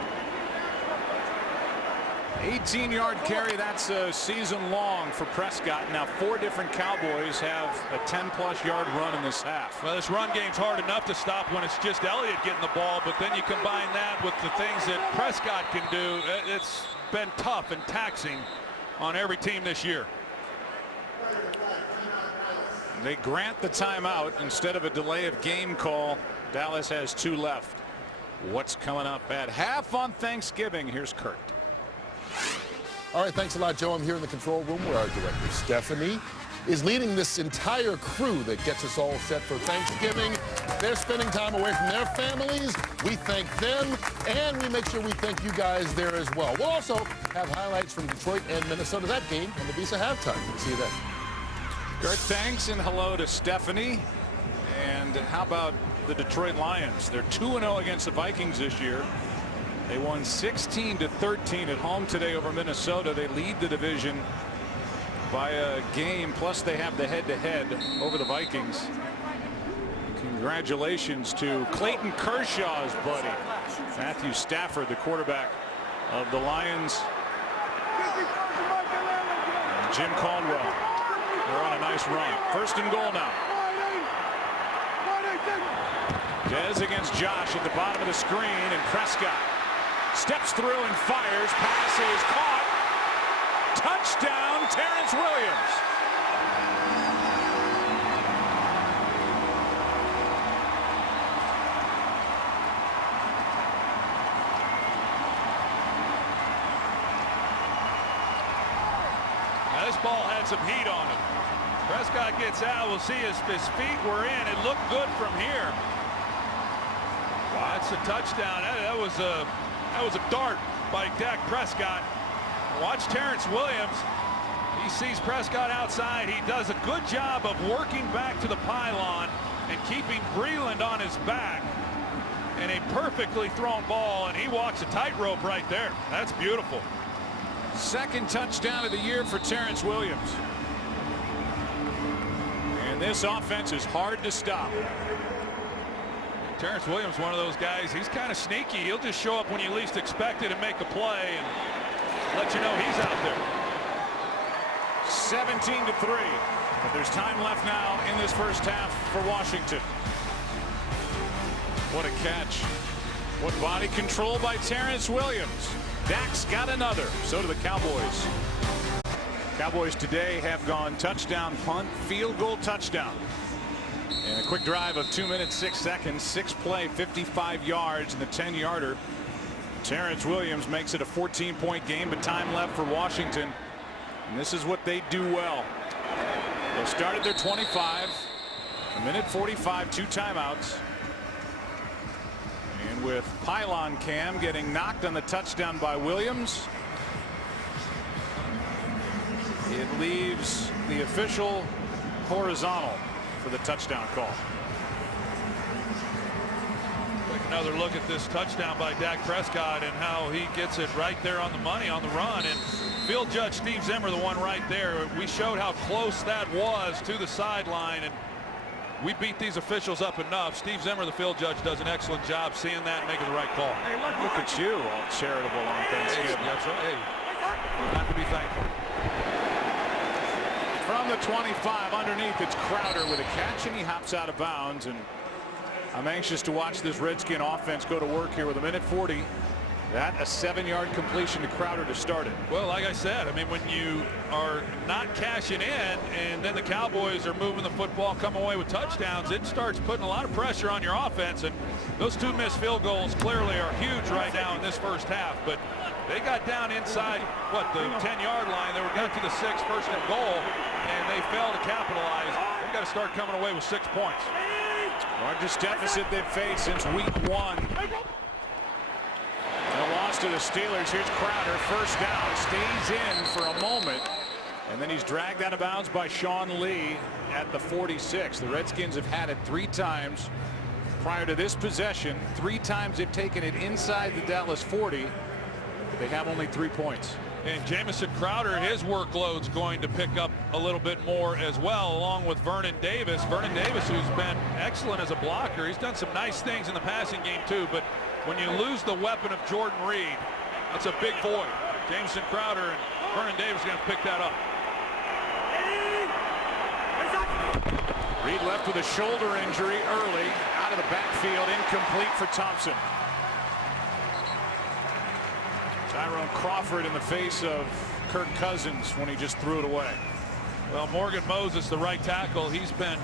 18-yard carry, that's a season long for Prescott. Now 4 different Cowboys have a 10+ yard run in this half. Well, this run game's hard enough to stop when it's just Elliott getting the ball, but then you combine that with the things that Prescott can do. It's been tough and taxing on every team this year. They grant the timeout instead of a delay of game call. Dallas has 2 left. What's coming up at half on Thanksgiving? Here's Kurt. All right, thanks a lot, Joe. I'm here in the control room where our director, Stephanie, is leading this entire crew that gets us all set for Thanksgiving. They're spending time away from their families. We thank them, and we make sure we thank you guys there as well. We'll also have highlights from Detroit and Minnesota, that game, on the Visa halftime. We'll see you then. Kurt, thanks, and hello to Stephanie. And how about the Detroit Lions? They're 2-0 against the Vikings this year. They won 16-13 at home today over Minnesota. They lead the division by a game, plus they have the head-to-head over the Vikings. Congratulations to Clayton Kershaw's buddy, Matthew Stafford, the quarterback of the Lions. And Jim Caldwell. They're on a nice run. 1st and goal now. Dez against Josh at the bottom of the screen, and Prescott steps through and fires. Pass is caught. Touchdown, Terrence Williams. Now, this ball had some heat on it. Prescott gets out. We'll see his feet were in. It looked good from here. Wow, that's a touchdown. That was a dart by Dak Prescott. Watch Terrence Williams. He sees Prescott outside. He does a good job of working back to the pylon and keeping Breland on his back. And a perfectly thrown ball, and he walks a tightrope right there. That's beautiful. 2nd touchdown of the year for Terrence Williams. And this offense is hard to stop. Terrence Williams, one of those guys, he's kind of sneaky. He'll just show up when you least expect it and make a play and let you know he's out there. 17-3. But there's time left now in this first half for Washington. What a catch. What body control by Terrence Williams. Dak's got another. So do the Cowboys. Cowboys today have gone touchdown, punt, field goal, touchdown. And a quick drive of 2 minutes, 6 seconds, 6-play, 55 yards, and the 10-yarder. Terrence Williams makes it a 14-point game, but time left for Washington. And this is what they do well. They started their 25, a minute 45, 2 timeouts. And with pylon cam getting knocked on the touchdown by Williams, it leaves the official horizontal for the touchdown call. Take another look at this touchdown by Dak Prescott and how he gets it right there on the money on the run. And field judge Steve Zimmer, the one right there. We showed how close that was to the sideline, and we beat these officials up enough. Steve Zimmer, the field judge, does an excellent job seeing that and making the right call. Hey, look at you, all charitable on Thanksgiving. That's right. Hey, you have to be thankful. From the 25 underneath, it's Crowder with a catch, and he hops out of bounds. And I'm anxious to watch this Redskin offense go to work here with a minute 40. That a 7-yard completion to Crowder to start it. Well, like I said, I mean, when you are not cashing in and then the Cowboys are moving the football, come away with touchdowns, it starts putting a lot of pressure on your offense. And those 2 missed field goals clearly are huge right now in this first half. But they got down inside, what, the 10-yard line. They got to the 6, 1st and goal, and they failed to capitalize. They've got to start coming away with 6 points. Largest deficit they've faced since week 1. A loss to the Steelers. Here's Crowder, first down, stays in for a moment, and then he's dragged out of bounds by Sean Lee at the 46. The Redskins have had it 3 times prior to this possession. 3 times they've taken it inside the Dallas 40. They have only 3 points. And Jamison Crowder, his workload's going to pick up a little bit more as well, along with Vernon Davis. Vernon Davis, who's been excellent as a blocker. He's done some nice things in the passing game too, but when you lose the weapon of Jordan Reed, that's a big void. Jamison Crowder and Vernon Davis are going to pick that up. Reed left with a shoulder injury early, out of the backfield, incomplete for Thompson. Tyrone Crawford in the face of Kirk Cousins when he just threw it away. Well, Morgan Moses, the right tackle, he's been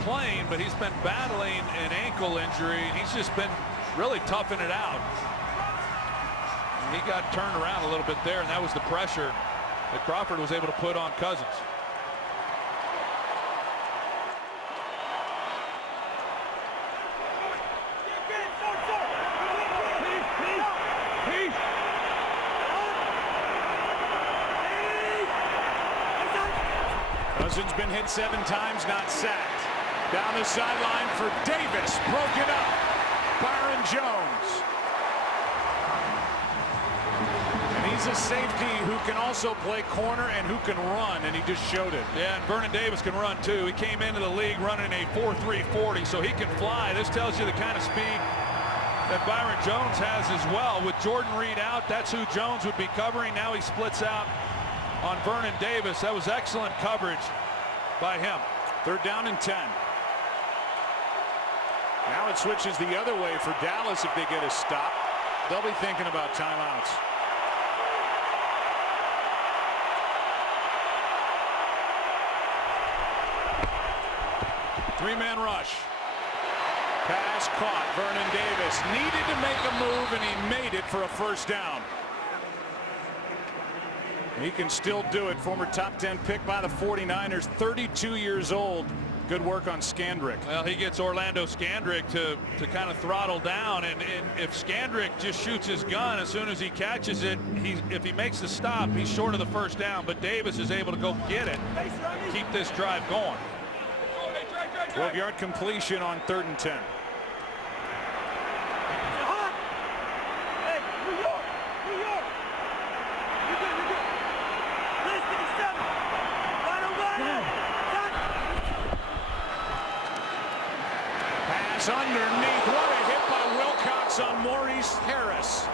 playing, but he's been battling an ankle injury, and he's just been really toughing it out. And he got turned around a little bit there, and that was the pressure that Crawford was able to put on Cousins. Cousins been hit 7 times, not sacked. Down the sideline for Davis, broken up. Byron Jones. And he's needs a safety who can also play corner and who can run, and he just showed it. Yeah, and Vernon Davis can run too. He came into the league running a 4.3 40, so he can fly. This tells you the kind of speed that Byron Jones has as well. With Jordan Reed out, that's who Jones would be covering. Now he splits out on Vernon Davis. That was excellent coverage by him. 3rd down and 10. Now it switches the other way for Dallas if they get a stop. They'll be thinking about timeouts. Three-man rush. Pass caught. Vernon Davis needed to make a move, and he made it for a 1st down. He can still do it. Former top 10 pick by the 49ers, 32 years old. Good work on Scandrick. Well, he gets Orlando Scandrick to kind of throttle down, and if Scandrick just shoots his gun as soon as he catches it, if he makes the stop, he's short of the 1st down, but Davis is able to go get it, keep this drive going. 12-yard completion on 3rd and 10. Pass underneath. What a hit by Wilcox on Maurice Harris.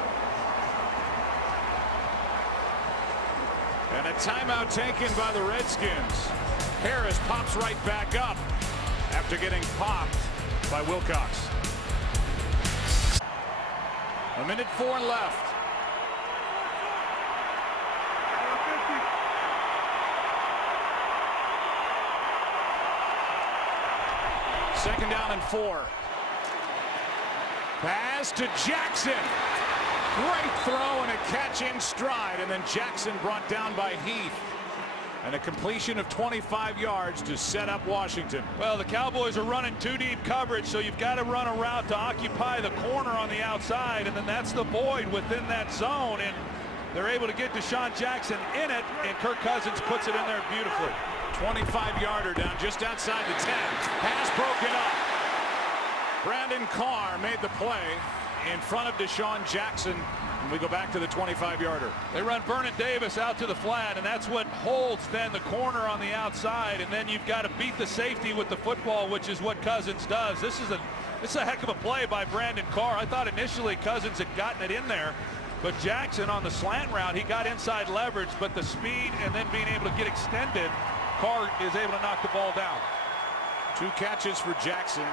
And a timeout taken by the Redskins. Harris pops right back up after getting popped by Wilcox. 1:04 left. Second down and 4. Pass to Jackson. Great throw and a catch in stride, and then Jackson brought down by Heath. And a completion of 25 yards to set up Washington. Well, the Cowboys are running 2 deep coverage, so you've got to run a route to occupy the corner on the outside, and then that's the void within that zone, and they're able to get Deshaun Jackson in it, and Kirk Cousins puts it in there beautifully. 25-yarder down just outside the 10. Pass broken up. Brandon Carr made the play in front of Deshaun Jackson. And we go back to the 25-yarder. They run Vernon Davis out to the flat, and that's what holds then the corner on the outside, and then you've got to beat the safety with the football, which is what Cousins does. This is a heck of a play by Brandon Carr. I thought initially Cousins had gotten it in there, but Jackson on the slant route, he got inside leverage, but the speed and then being able to get extended, Carr is able to knock the ball down. 2 catches for Jackson.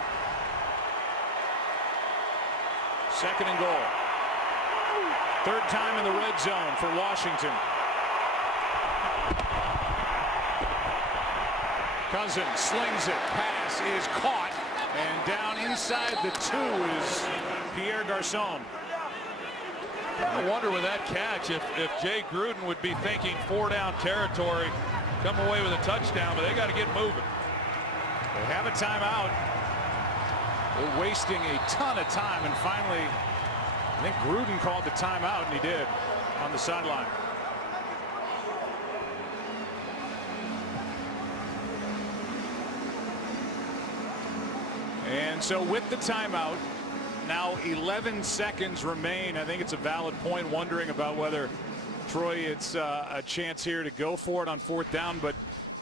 2nd and goal. 3rd time in the red zone for Washington. Cousins slings it. Pass is caught. And down inside the 2 is Pierre Garçon. I wonder with that catch if Jay Gruden would be thinking 4-down territory, come away with a touchdown, but they got to get moving. They have a timeout. They're wasting a ton of time, and finally I think Gruden called the timeout, and he did on the sideline. And so with the timeout, now 11 seconds remain. I think it's a valid point, wondering about whether Troy, it's a chance here to go for it on 4th down, but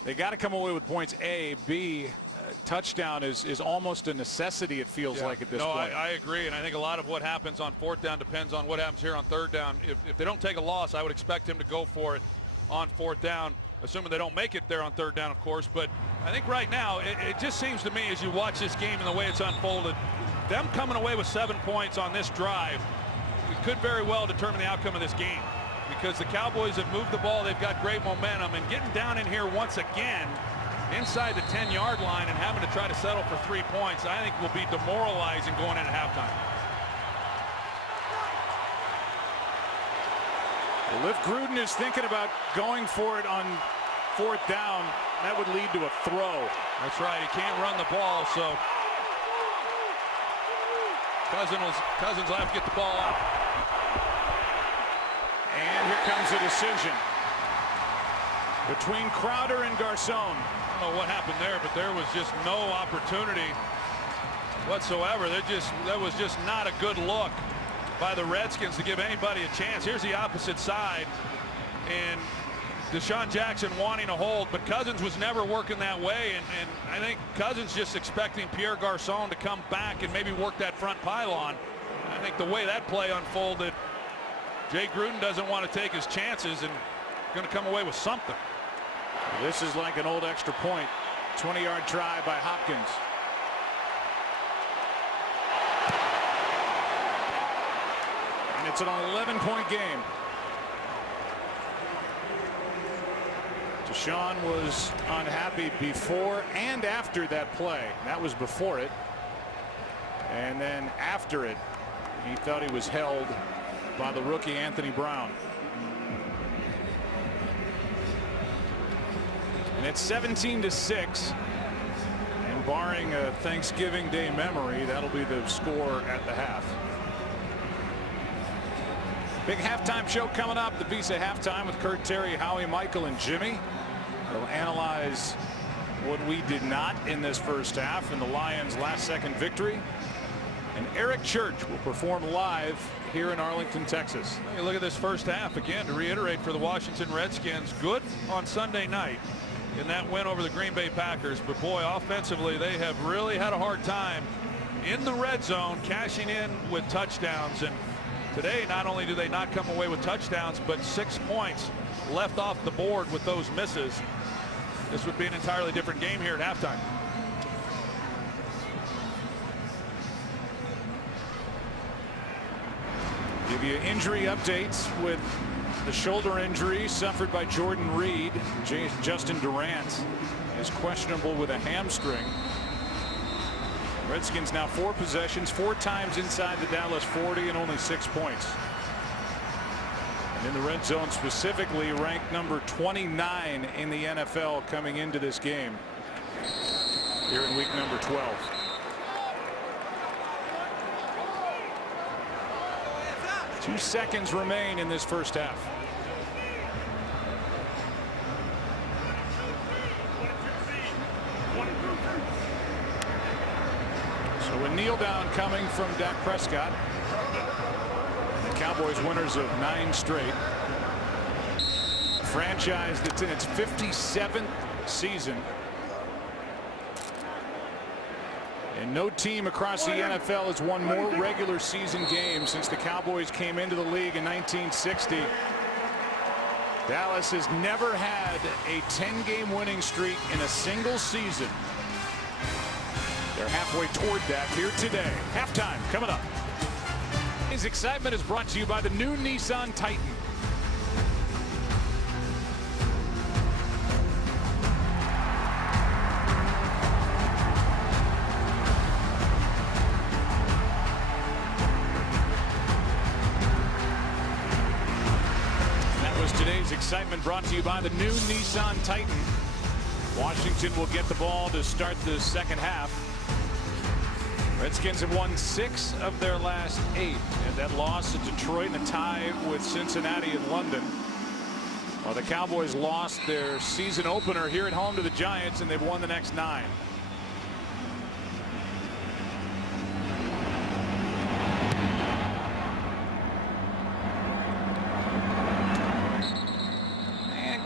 they got to come away with points. A, B, touchdown is almost a necessity, it feels like at this point. I agree, and I think a lot of what happens on 4th down depends on what happens here on 3rd down. If they don't take a loss, I would expect him to go for it on 4th down, assuming they don't make it there on 3rd down, of course. But I think right now it just seems to me, as you watch this game and the way it's unfolded, them coming away with 7 points on this drive, it could very well determine the outcome of this game, because the Cowboys have moved the ball, they've got great momentum, and getting down in here once again inside the 10-yard line and having to try to settle for 3 points, I think will be demoralizing going into halftime. Well, if Gruden is thinking about going for it on 4th down, that would lead to a throw. That's right, he can't run the ball, so Cousins will have to get the ball out. And here comes a decision between Crowder and Garçon. I don't know what happened there, but there was just no opportunity whatsoever. That was just not a good look by the Redskins to give anybody a chance. Here's the opposite side, and Deshaun Jackson wanting to hold, but Cousins was never working that way, and I think Cousins just expecting Pierre Garçon to come back and maybe work that front pylon. I think the way that play unfolded, Jay Gruden doesn't want to take his chances and going to come away with something. This is like an old extra point. 20-yard try by Hopkins. And it's an 11-point game. Deshaun was unhappy before and after that play. That was before it. And then after it, he thought he was held by the rookie Anthony Brown. And it's 17-6. And barring a Thanksgiving Day memory, that'll be the score at the half. Big halftime show coming up. The Visa Halftime with Kurt, Terry, Howie, Michael, and Jimmy. We'll analyze what we did not in this first half in the Lions' last-second victory. And Eric Church will perform live here in Arlington, Texas. Hey, look at this first half again. To reiterate for the Washington Redskins, good on Sunday night in that win over the Green Bay Packers. But boy, offensively, they have really had a hard time in the red zone cashing in with touchdowns. And today, not only do they not come away with touchdowns, but 6 points left off the board with those misses. This would be an entirely different game here at halftime. Give you injury updates with the shoulder injury suffered by Jordan Reed. Justin Durant is questionable with a hamstring. Redskins now 4 possessions, 4 times inside the Dallas 40 and only 6 points. And in the red zone specifically ranked number 29 in the NFL coming into this game here in week number 12. Two seconds remain in this first half. So a kneel down coming from Dak Prescott. The Cowboys winners of 9 straight. A franchise that's in its 57th season. And no team across the NFL has won more regular season games since the Cowboys came into the league in 1960. Dallas has never had a 10-game winning streak in a single season. They're halfway toward that here today. Halftime coming up. His excitement is brought to you by the new Nissan Titan. Today's excitement brought to you by the new Nissan Titan. Washington will get the ball to start the second half. Redskins have won 6 of their last 8, and that loss to Detroit and a tie with Cincinnati and London. Well, the Cowboys lost their season opener here at home to the Giants, and they've won the next 9.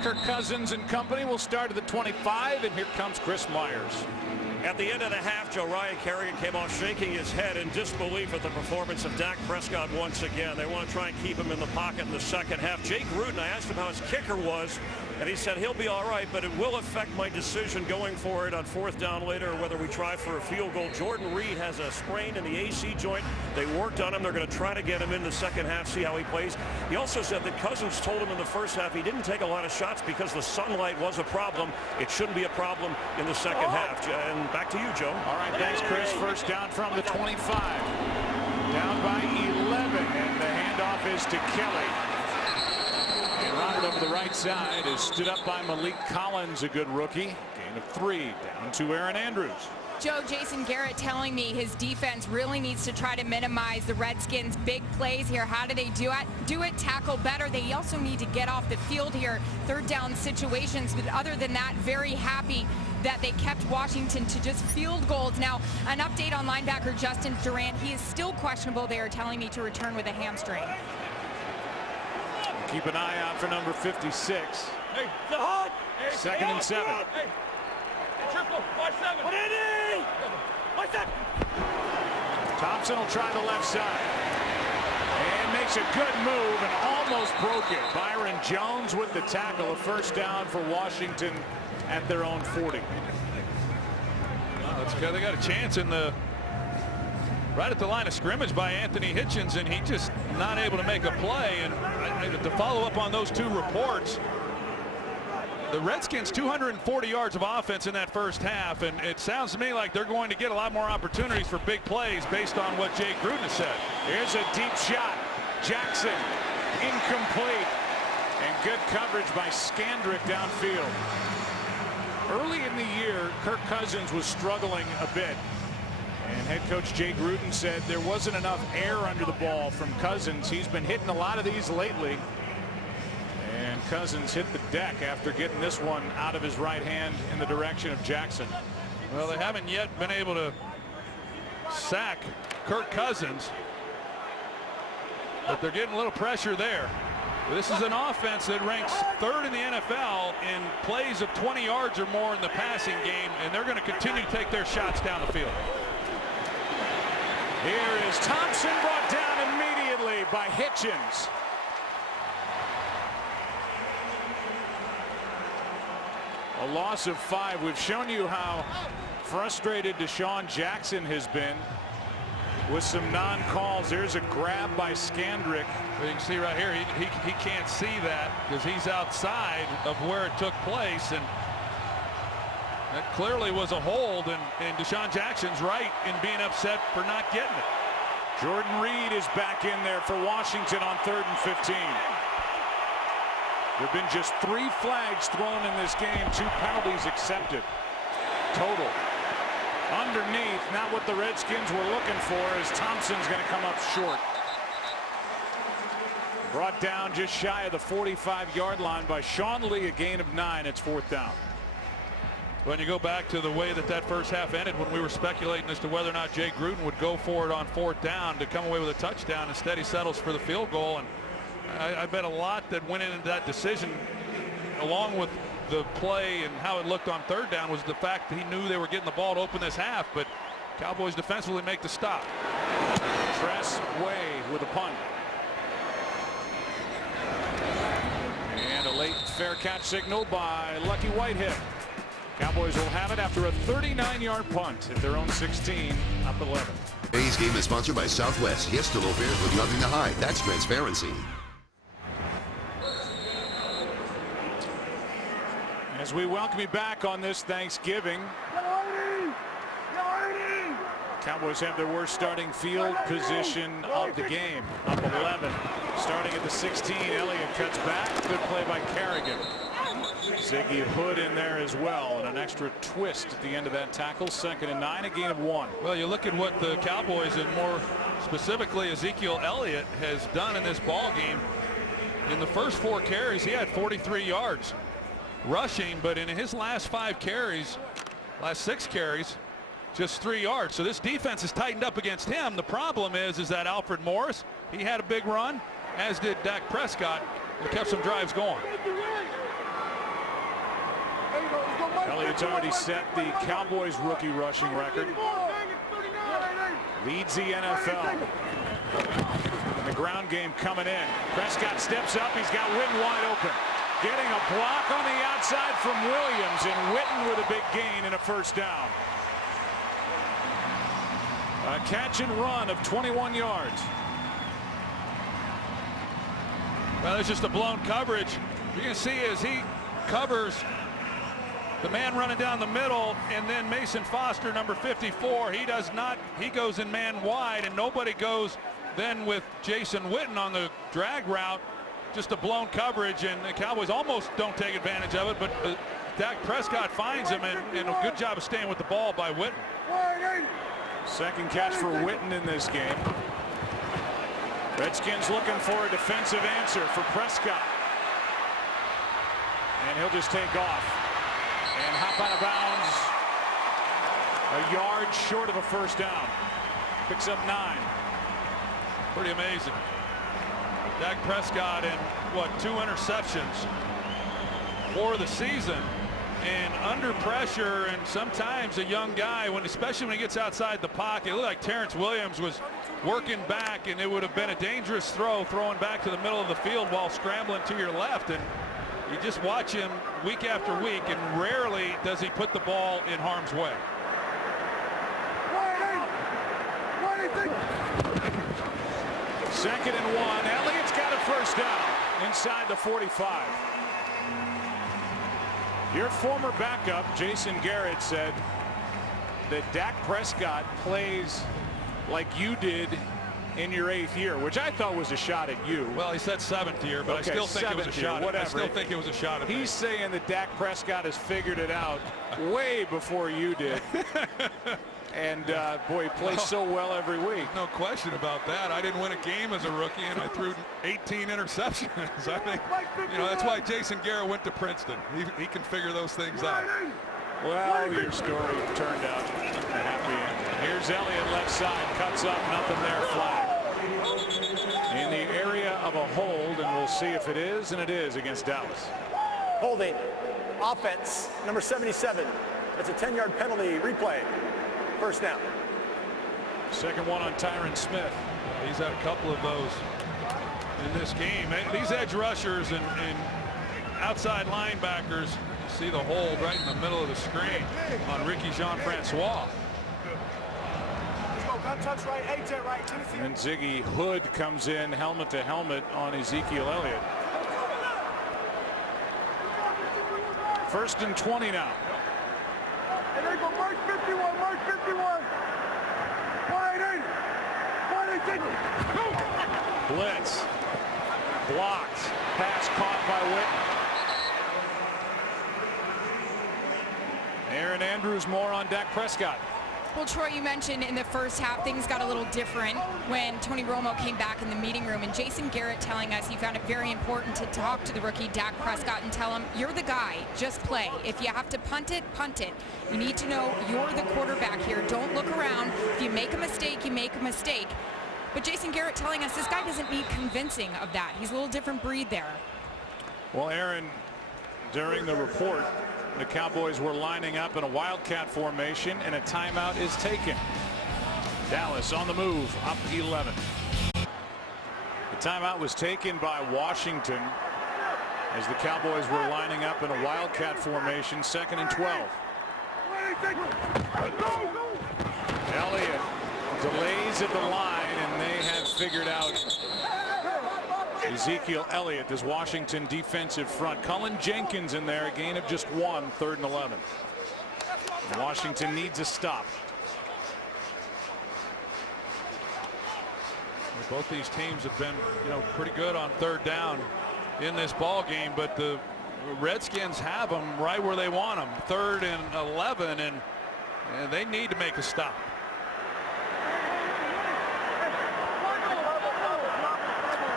Kirk Cousins and company will start at the 25, and here comes Chris Myers. At the end of the half, Joe, Ryan Kerrigan came off shaking his head in disbelief at the performance of Dak Prescott once again. They want to try and keep him in the pocket in the second half. Jay Gruden, I asked him how his kicker was, and he said he'll be all right, but it will affect my decision going for it on 4th down later, whether we try for a field goal. Jordan Reed has a sprain in the AC joint. They worked on him. They're going to try to get him in the second half, see how he plays. He also said that Cousins told him in the first half he didn't take a lot of shots because the sunlight was a problem. It shouldn't be a problem in the second half. And back to you, Joe. All right, thanks, Chris. First down from the 25. Down by 11, and the handoff is to Kelly. And rounded over the right side is stood up by Malik Collins, a good rookie. Gain of 3, down to Aaron Andrews. Joe, Jason Garrett telling me his defense really needs to try to minimize the Redskins' big plays here. How do they do it? Tackle better. They also need to get off the field here, third down situations. But other than that, very happy that they kept Washington to just field goals. Now, an update on linebacker Justin Durant. He is still questionable. They are telling me to return with a hamstring. Keep an eye out for number 56. Hey, the hot. Hey, 2nd and 7. Hey, triple, 5-7. What is it? What's that? Thompson will try the left side. And makes a good move and almost broke it. Byron Jones with the tackle. A first down for Washington at their own 40. Well, they got a chance in the right at the line of scrimmage by Anthony Hitchens, and he just not able to make a play. And to follow up on those 2 reports, the Redskins 240 yards of offense in that first half, and it sounds to me like they're going to get a lot more opportunities for big plays based on what Jay Gruden has said. Here's a deep shot. Jackson incomplete, and good coverage by Skandrick downfield. Early in the year, Kirk Cousins was struggling a bit, and head coach Jay Gruden said there wasn't enough air under the ball from Cousins. He's been hitting a lot of these lately, and Cousins hit the deck after getting this one out of his right hand in the direction of Jackson. Well, they haven't yet been able to sack Kirk Cousins, but they're getting a little pressure there. This is an offense that ranks 3rd in the NFL in plays of 20 yards or more in the passing game, and they're going to continue to take their shots down the field. Here is Thompson, brought down immediately by Hitchens. A loss of 5. We've shown you how frustrated Deshaun Jackson has been with some non-calls. There's a grab by Skandrick. Well, you can see right here, he can't see that because he's outside of where it took place, and that clearly was a hold, and Deshaun Jackson's right in being upset for not getting it. Jordan Reed is back in there for Washington on 3rd and 15. There have been just 3 flags thrown in this game, 2 penalties accepted total. Underneath, not what the Redskins were looking for, as Thompson's going to come up short. Brought down just shy of the 45-yard line by Sean Lee, a gain of 9. It's 4th down. When you go back to the way that first half ended, when we were speculating as to whether or not Jay Gruden would go for it on 4th down to come away with a touchdown, instead he settles for the field goal. And I bet a lot that went into that decision, along with the play and how it looked on 3rd down, was the fact that he knew they were getting the ball to open this half, but Cowboys defensively make the stop. Tress Way with a punt. And a late fair catch signal by Lucky Whitehead. Cowboys will have it after a 39-yard punt at their own 16, up 11. Today's game is sponsored by Southwest. Yes to low fares with nothing to hide. That's transparency. As we welcome you back on this Thanksgiving, Cowboys have their worst starting field position of the game, up 11. Starting at the 16, Elliott cuts back. Good play by Kerrigan. Ziggy Hood in there as well, and an extra twist at the end of that tackle. 2nd and 9, a gain of 1. Well, you look at what the Cowboys, and more specifically Ezekiel Elliott, has done in this ball game. In the first 4 carries, he had 43 yards rushing, but in his last 5 carries, last 6 carries, just 3 yards. So this defense is tightened up against him. The problem is that Alfred Morris, he had a big run, as did Dak Prescott, and kept some drives going. Elliott's already set the Cowboys rookie rushing record. Leads the NFL. And the ground game coming in. Prescott steps up. He's got Witten wide open. Getting a block on the outside from Williams, and Witten with a big gain and a first down. A catch and run of 21 yards. Well, it's just a blown coverage. You can see as he covers the man running down the middle, and then Mason Foster, number 54, he does not, he goes in man wide, and nobody goes then with Jason Witten on the drag route. Just a blown coverage, and the Cowboys almost don't take advantage of it, but Dak Prescott finds him, and a good job of staying with the ball by Witten. Second catch for Witten in this game. Redskins looking for a defensive answer for Prescott. And he'll just take off and hop out of bounds. A yard short of a first down. Picks up 9. Pretty amazing. Dak Prescott in, what, 2 interceptions for the season. And under pressure, and sometimes a young guy, especially when he gets outside the pocket, it looked like Terrence Williams was working back, and it would have been a dangerous throw, throwing back to the middle of the field while scrambling to your left. And you just watch him week after week, and rarely does he put the ball in harm's way. Second and 1. Elliott's got a first down inside the 45. Your former backup, Jason Garrett, said that Dak Prescott plays like you did in your 8th year, which I thought was a shot at you. Well, he said 7th year, but okay, I still think it was a shot. Whatever. I still think it was a shot at me. He's saying that Dak Prescott has figured it out way before you did. And boy, he plays so well every week. No question about that. I didn't win a game as a rookie, and I threw 18 interceptions. I think, that's why Jason Garrett went to Princeton. He can figure those things out. Well, your story turned out a happy ending. Here's Elliott left side, cuts up, nothing there, flag. In the area of a hold, and we'll see if it is, and it is against Dallas. Holding. Offense, number 77. It's a 10-yard penalty. Replay. First down. Second one on Tyron Smith. He's had a couple of those in this game. These edge rushers and outside linebackers, see the hold right in the middle of the screen on Ricky Jean-Francois. And Ziggy Hood comes in helmet to helmet on Ezekiel Elliott. First and 20 now. And they go Mark 51, Mark 51. Blitz. Blocked. Pass caught by Witten. Aaron Andrews more on Dak Prescott. Well, Troy, you mentioned in the first half things got a little different when Tony Romo came back in the meeting room, and Jason Garrett telling us he found it very important to talk to the rookie Dak Prescott and tell him, you're the guy, just play. If you have to punt it, punt it. You need to know you're the quarterback here. Don't look around. If you make a mistake, you make a mistake. But Jason Garrett telling us this guy doesn't need convincing of that. He's a little different breed there. Well, Aaron, during the report, the Cowboys were lining up in a wildcat formation, and a timeout is taken. Dallas on the move, up 11. The timeout was taken by Washington as the Cowboys were lining up in a wildcat formation, 2nd and 12. Elliott delays at the line, and they have figured out Ezekiel Elliott, this Washington defensive front. Cullen Jenkins in there, a gain of just 1, 3rd and 11. Washington needs a stop. Both these teams have been, pretty good on 3rd down in this ball game, but the Redskins have them right where they want them, 3rd and 11, and they need to make a stop.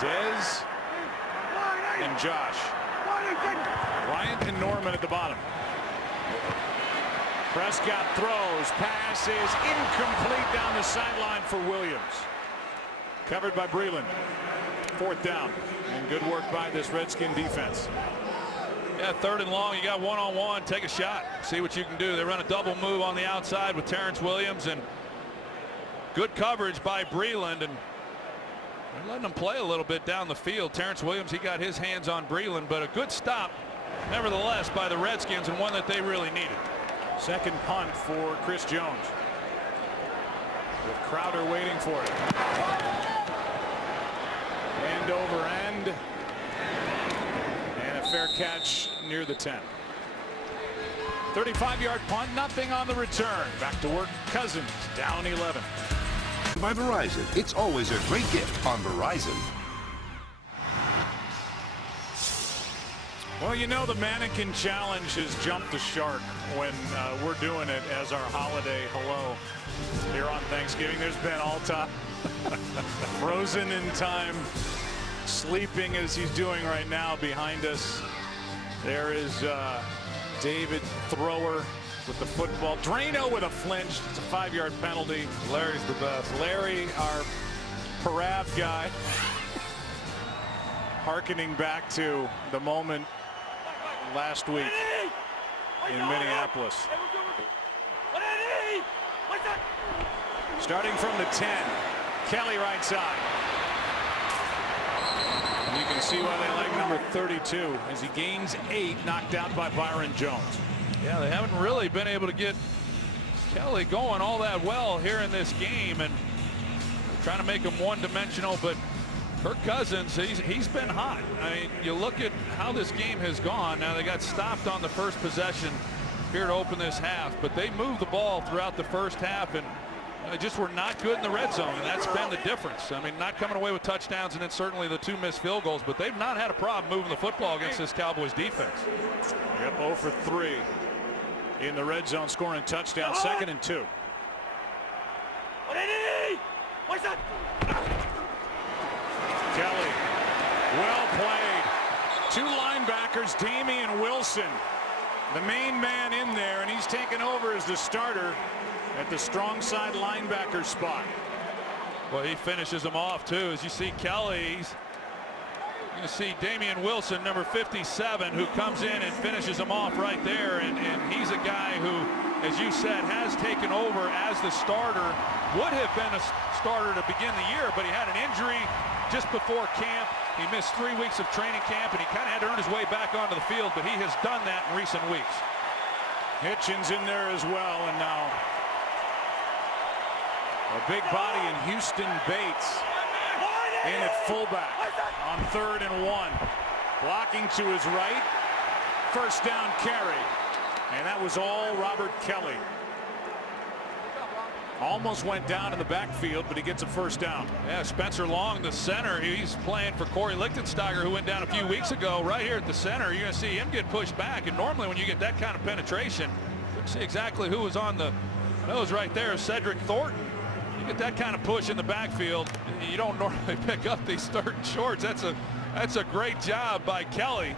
Dez and Josh. Bryant and Norman at the bottom. Prescott throws. Pass is incomplete down the sideline for Williams. Covered by Breland. 4th down. And good work by this Redskin defense. Yeah, 3rd and long. You got one-on-one. Take a shot. See what you can do. They run a double move on the outside with Terrence Williams, and good coverage by Breland, and they're letting him play a little bit down the field. Terrence Williams, he got his hands on Breland, but a good stop nevertheless by the Redskins, and one that they really needed. Second punt for Chris Jones, with Crowder waiting for it. End over end, and a fair catch near the 10. 35-yard punt, nothing on the return. Back to work, Cousins down 11. By Verizon, it's always a great gift on Verizon. Well, you know, the mannequin challenge has jumped the shark when we're doing it as our holiday hello here on Thanksgiving. There's been all time frozen in time, sleeping as he's doing right now behind us. There is David Thrower with the football. Drano with a flinch. It's a 5-yard penalty. Larry's the best. Larry, our Parav guy, hearkening back to the moment last week in Minneapolis. Starting from the 10, Kelly right side. You can see why they like number 32 as he gains 8, knocked out by Byron Jones. Yeah, they haven't really been able to get Kelly going all that well here in this game, and trying to make him one-dimensional, but Kirk Cousins, he's been hot. I mean, you look at how this game has gone. Now they got stopped on the first possession here to open this half, but they moved the ball throughout the first half and just were not good in the red zone, and that's been the difference. I mean, not coming away with touchdowns, and then certainly the 2 missed field goals, but they've not had a problem moving the football against this Cowboys defense. Yep, 0 for 3 in the red zone, scoring touchdown. 2nd and 2. Kelly, well played. 2 linebackers, Damian Wilson, the main man in there, and he's taken over as the starter at the strong side linebacker spot. Well, he finishes them off too. As you see Kelly, you're going to see Damian Wilson, number 57, who comes in and finishes them off right there, and he's a guy who, as you said, has taken over as the starter. Would have been a starter to begin the year, but he had an injury just before camp. He missed 3 weeks of training camp, and he kind of had to earn his way back onto the field, but he has done that in recent weeks. Hitchens in there as well, and now a big body in Houston Bates in at fullback on 3rd and 1. Blocking to his right. First down carry, and that was all Robert Kelly. Almost went down in the backfield, but he gets a first down. Yeah, Spencer Long, the center, he's playing for Corey Lichtensteiger, who went down a few weeks ago. Right here at the center, you're going to see him get pushed back. And normally when you get that kind of penetration, you can see exactly who was on the nose right there, Cedric Thornton. You get that kind of push in the backfield, you don't normally pick up these 3rd and shorts. That's a great job by Kelly,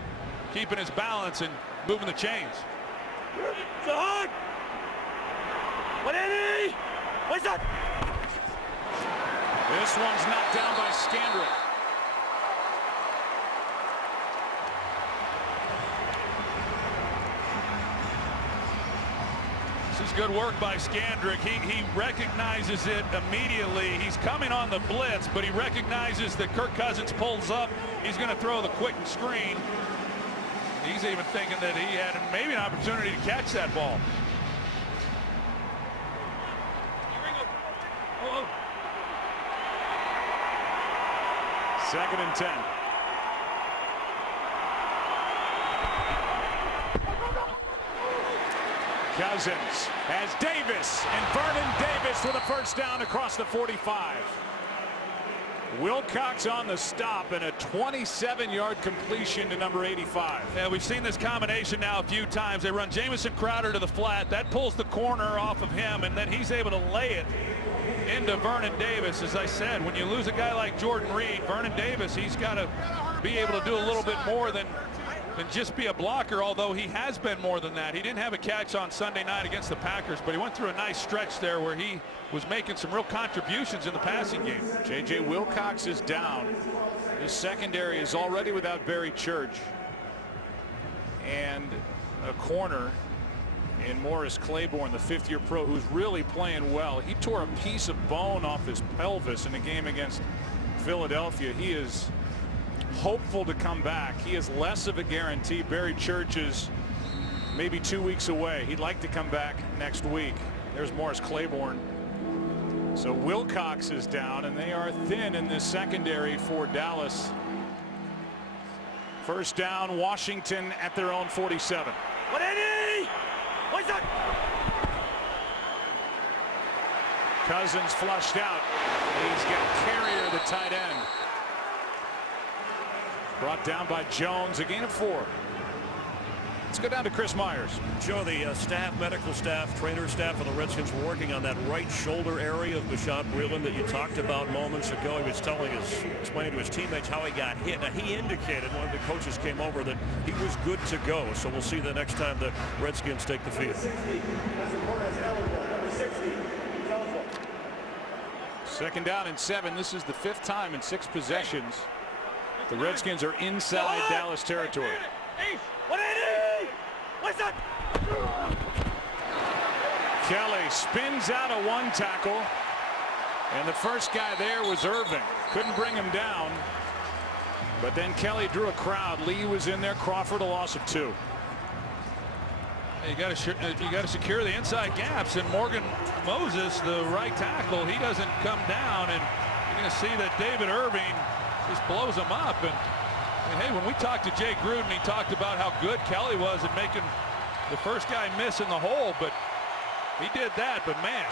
keeping his balance and moving the chains. This one's knocked down by Scandrick. This is good work by Scandrick. He recognizes it immediately. He's coming on the blitz, but he recognizes that Kirk Cousins pulls up. He's going to throw the quick screen. He's even thinking that he had maybe an opportunity to catch that ball. Second and 10. Cousins has Davis, and Vernon Davis with a first down across the 45. Wilcox on the stop, and a 27-yard completion to number 85. Yeah, we've seen this combination now a few times. They run Jamison Crowder to the flat. That pulls the corner off of him, and then he's able to lay it into Vernon Davis. As I said, when you lose a guy like Jordan Reed, Vernon Davis, he's got to be able to do a little bit more than just be a blocker, although he has been more than that. He didn't have a catch on Sunday night against the Packers, but he went through a nice stretch there where he was making some real contributions in the passing game. J.J. Wilcox is down. His secondary is already without Barry Church, and a corner in Morris Claiborne, the 5th-year pro, who's really playing well. He tore a piece of bone off his pelvis in a game against Philadelphia. He is hopeful to come back. He is less of a guarantee. Barry Church is maybe 2 weeks away. He'd like to come back next week. There's Morris Claiborne. So Wilcox is down, and they are thin in this secondary for Dallas. First down, Washington at their own 47. Cousins flushed out. He's got Carrier, the tight end. Brought down by Jones, a gain of 4. Let's go down to Chris Myers. Joe, the staff, medical staff, trainer staff of the Redskins were working on that right shoulder area of Bashaud Breeland that you talked about moments ago. He was explaining to his teammates how he got hit. Now, he indicated, one of the coaches came over, that he was good to go. So we'll see the next time the Redskins take the field. Second down and 7. This is the 5th time in 6 possessions the Redskins are inside Dallas territory. Kelly spins out a 1 tackle, and the first guy there was Irving. Couldn't bring him down, but then Kelly drew a crowd. Lee was in there. Crawford a loss of 2. You got to secure the inside gaps, and Morgan Moses, the right tackle, he doesn't come down, and you're going to see that David Irving just blows him up. And hey, when we talked to Jay Gruden, he talked about how good Kelly was at making the first guy miss in the hole, but he did that. But man,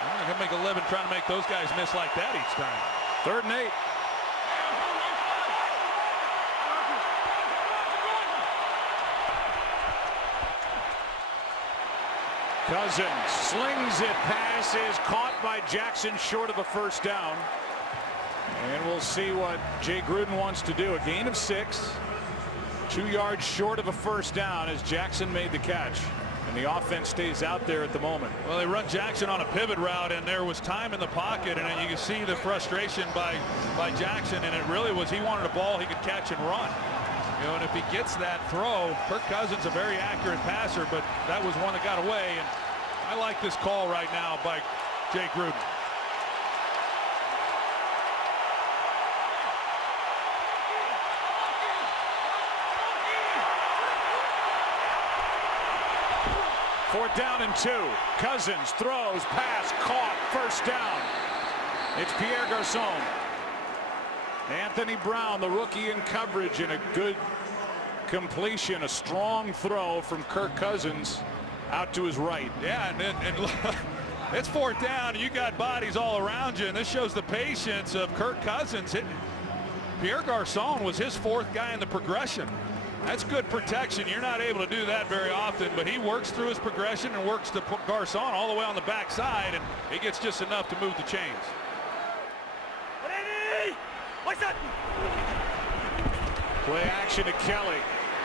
I'm not going to make a living trying to make those guys miss like that each time. 3rd and 8. Cousins slings it, pass is caught by Jackson short of a first down. And we'll see what Jay Gruden wants to do. A gain of 6, 2 yards short of a first down as Jackson made the catch. And the offense stays out there at the moment. Well, they run Jackson on a pivot route, and there was time in the pocket, and you can see the frustration by Jackson, and it really was he wanted a ball he could catch and run. You know, and if he gets that throw, Kirk Cousins a very accurate passer, but that was one that got away, and I like this call right now by Jay Gruden. Fourth down and 2. Cousins throws, pass, caught, first down. It's Pierre Garçon. Anthony Brown, the rookie, in coverage, and a good completion. A strong throw from Kirk Cousins out to his right. Yeah, and it's 4th down. You got bodies all around you, and this shows the patience of Kirk Cousins. Pierre Garçon was his 4th guy in the progression. That's good protection. You're not able to do that very often, but he works through his progression and works to put Garçon all the way on the backside, and he gets just enough to move the chains. Play action to Kelly.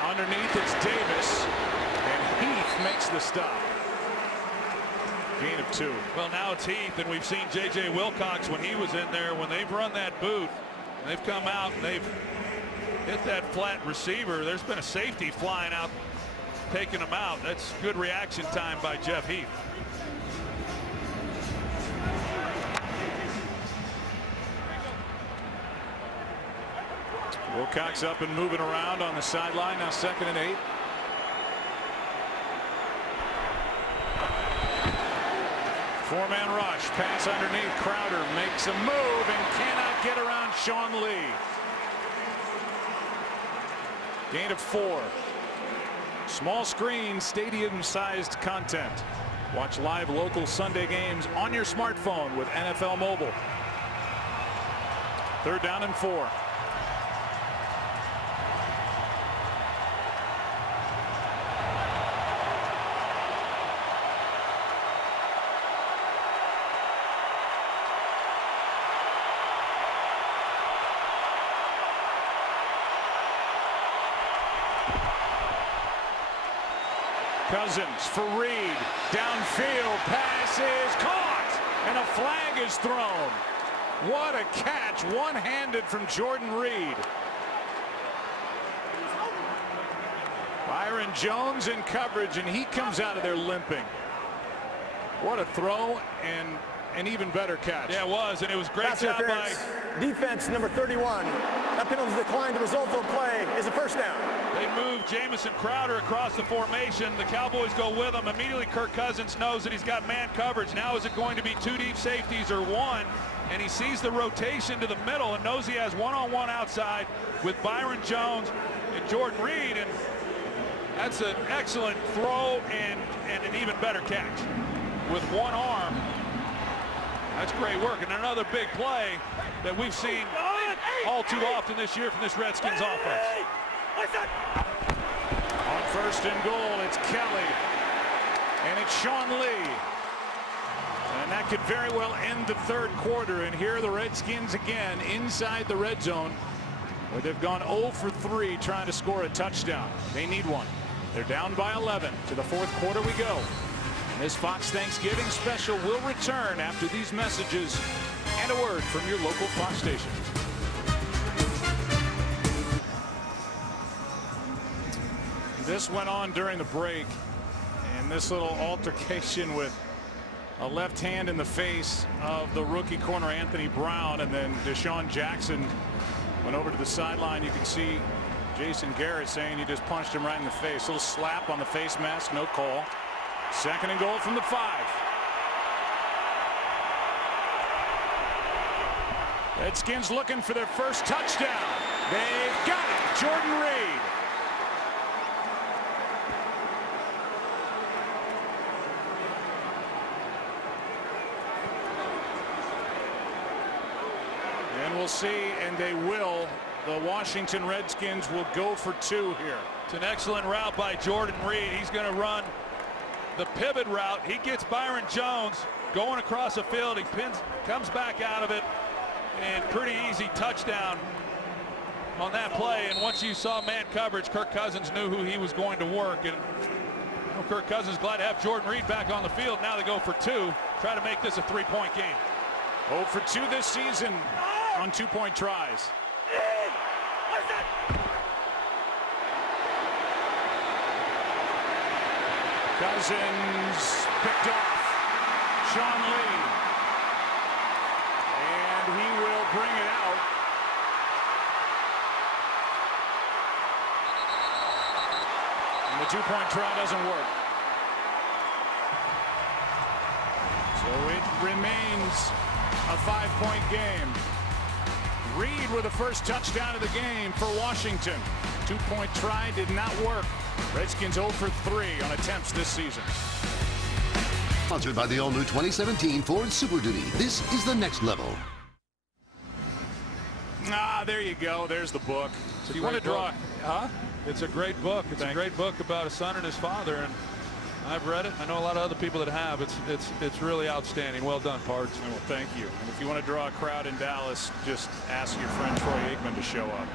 Underneath it's Davis, and Heath makes the stop. Gain of 2. Well, now it's Heath, and we've seen J.J. Wilcox when he was in there. When they've run that boot, they've come out and they've hit that flat receiver. There's been a safety flying out, taking him out. That's good reaction time by Jeff Heath. Wilcox up and moving around on the sideline. Now 2nd and 8. Four-man rush. Pass underneath. Crowder makes a move and cannot get around Sean Lee. Gain of 4. Small screen, stadium-sized content. Watch live local Sunday games on your smartphone with NFL Mobile. 3rd down and 4. Cousins for Reed. Downfield. Pass is caught. And a flag is thrown. What a catch. One-handed from Jordan Reed. Byron Jones in coverage, and he comes out of there limping. What a throw and an even better catch. Yeah, it was, and it was great Pass job interference. by Defense number 31. That penalty declined. The result of the play is a first down. They move Jamison Crowder across the formation. The Cowboys go with him. Immediately Kirk Cousins knows that he's got man coverage. Now is it going to be 2 deep safeties or 1? And he sees the rotation to the middle and knows he has one-on-one outside with Byron Jones and Jordan Reed. And that's an excellent throw and an even better catch with one arm. That's great work. And another big play that we've seen all too often this year from this Redskins offense. On first and goal, it's Kelly. And it's Sean Lee. And that could very well end the third quarter. And here are the Redskins again inside the red zone, where they've gone 0 for 3 trying to score a touchdown. They need one. They're down by 11. To the fourth quarter we go. And this Fox Thanksgiving special will return after these messages and a word from your local Fox station. This went on during the break, and this little altercation with a left hand in the face of the rookie corner Anthony Brown, and then Deshaun Jackson went over to the sideline. You can see Jason Garrett saying he just punched him right in the face. A little slap on the face mask, no call. Second and goal from the 5. Redskins looking for their first touchdown. They've got it. Jordan Reed. And we'll see, and they will. The Washington Redskins will go for 2 here. It's an excellent route by Jordan Reed. He's going to run the pivot route. He gets Byron Jones going across the field. He comes back out of it, and pretty easy touchdown on that play. And once you saw man coverage, Kirk Cousins knew who he was going to work. And Kirk Cousins glad to have Jordan Reed back on the field. Now they go for 2, try to make this a 3-point game. 0 for 2 this season on 2-point tries. Cousins picked off. Sean Lee. And he will bring it out. And the 2-point try doesn't work. So it remains a 5-point game. Reed with the first touchdown of the game for Washington. 2-point try did not work. Redskins 0 for 3 on attempts this season. Sponsored by the all-new 2017 Ford Super Duty. This is the next level. Ah, there you go. There's the book. If you want to draw, It's a great book. It's a great book about a son and his father, and I've read it. I know a lot of other people that have. It's really outstanding. Well done, Pards. Well, thank you. And if you want to draw a crowd in Dallas, just ask your friend Troy Aikman to show up.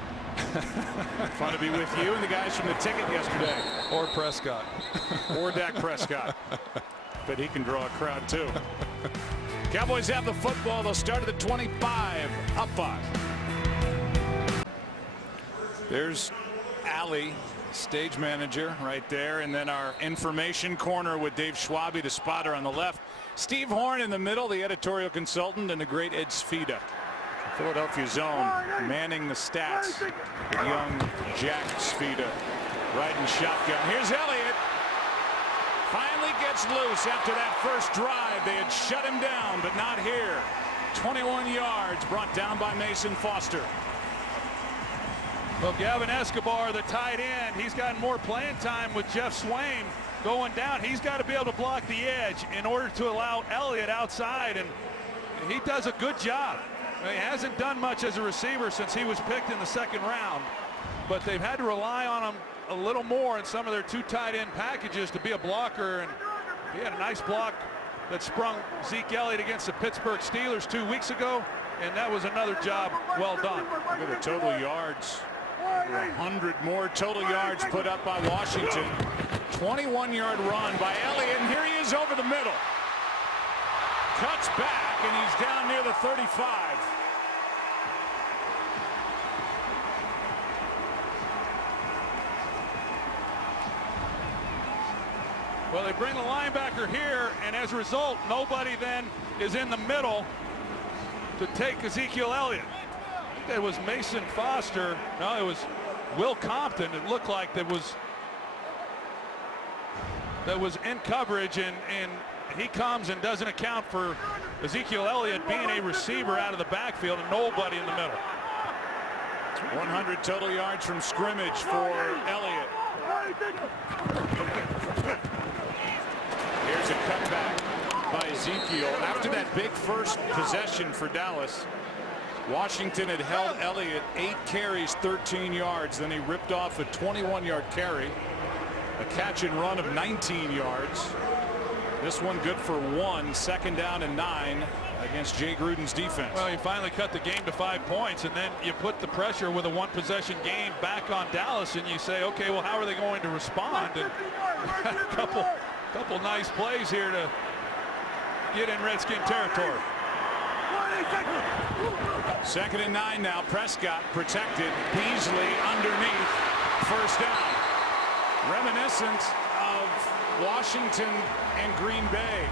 Fun to be with you and the guys from the ticket yesterday. Or Prescott. Or Dak Prescott. But he can draw a crowd too. Cowboys have the football. They'll start at the 25, up 5. There's Allie, stage manager right there, and then our information corner with Dave Schwabe, the spotter on the left. Steve Horn in the middle, the editorial consultant, and the great Ed Sfida. Philadelphia zone manning the stats with young Jack Sfida riding shotgun. Here's Elliott. Finally gets loose after that first drive. They had shut him down, but not here. 21 yards brought down by Mason Foster. Well, Gavin Escobar, the tight end, he's gotten more playing time with Jeff Swain going down. He's got to be able to block the edge in order to allow Elliott outside, and he does a good job. He hasn't done much as a receiver since he was picked in the 2nd round, but they've had to rely on him a little more in some of their 2 tight end packages to be a blocker, and he had a nice block that sprung Zeke Elliott against the Pittsburgh Steelers 2 weeks ago, and that was another job well done. Look at the total yards. 100 more total yards put up by Washington. 21-yard run by Elliott, and here he is over the middle. Cuts back, and he's down near the 35. Well, they bring the linebacker here, and as a result, nobody then is in the middle to take Ezekiel Elliott. I think it was Mason Foster. No, it was Will Compton. It looked like that was in coverage, and he comes and doesn't account for Ezekiel Elliott being a receiver out of the backfield and nobody in the middle. 100 total yards from scrimmage for Elliott. Here's a cutback by Ezekiel after that big first possession for Dallas. Washington had held Elliott 8 carries, 13 yards. Then he ripped off a 21-yard carry, a catch and run of 19 yards. This one good for 1, 2nd down and 9 against Jay Gruden's defense. Well, you finally cut the game to 5 points, and then you put the pressure with a 1-possession game back on Dallas, and you say, okay, well, how are they going to respond? And a couple nice plays here to get in Redskin territory. 2nd and 9 now. Prescott protected. Beasley underneath. 1st down. Reminiscent of Washington and Green Bay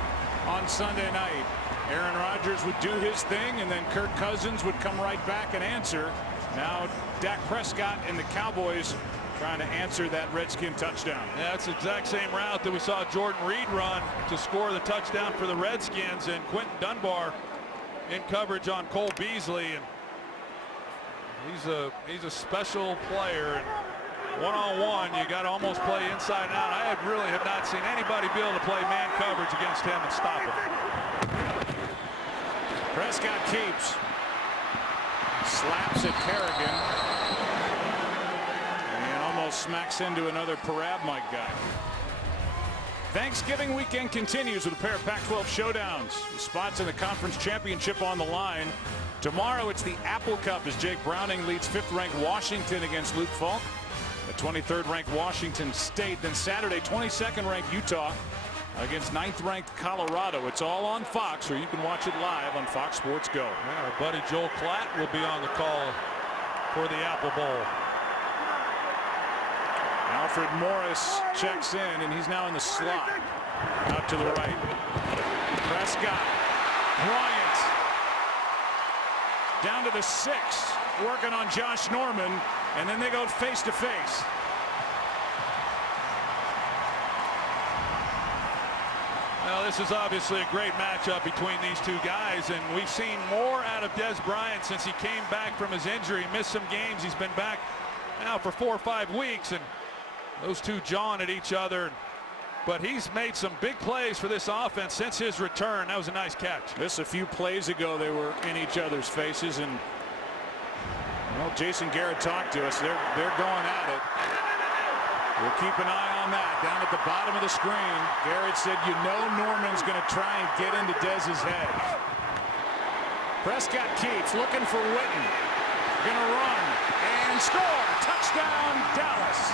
on Sunday night. Aaron Rodgers would do his thing, and then Kirk Cousins would come right back and answer. Now Dak Prescott and the Cowboys trying to answer that Redskin touchdown. Yeah, it's the exact same route that we saw Jordan Reed run to score the touchdown for the Redskins, and Quentin Dunbar in coverage on Cole Beasley, and he's a special player. And one-on-one, you got to almost play inside and out. I really have not seen anybody be able to play man coverage against him and stop him. Prescott keeps. Slaps at Kerrigan. And almost smacks into another Parab-Mike guy. Thanksgiving weekend continues with a pair of Pac-12 showdowns. Spots in the conference championship on the line. Tomorrow it's the Apple Cup as Jake Browning leads 5th-ranked Washington against Luke Falk. The 23rd-ranked Washington State. Then Saturday, 22nd-ranked Utah against 9th-ranked Colorado. It's all on Fox, or you can watch it live on Fox Sports Go. Yeah, our buddy Joel Klatt will be on the call for the Apple Bowl. Alfred Morris checks in, and he's now in the slot. Out to the right. Prescott. Bryant. Down to the 6. Working on Josh Norman. And then they go face to face. Well, this is obviously a great matchup between these two guys, and we've seen more out of Dez Bryant since he came back from his injury. Missed some games. He's been back now for 4 or 5 weeks, and those two jawing at each other. But he's made some big plays for this offense since his return. That was a nice catch. Just a few plays ago, they were in each other's faces, and well, Jason Garrett talked to us. They're going at it. We'll keep an eye on that. Down at the bottom of the screen, Garrett said, you know Norman's going to try and get into Dez's head. Prescott keeps looking for Witten. Going to run and score. Touchdown, Dallas.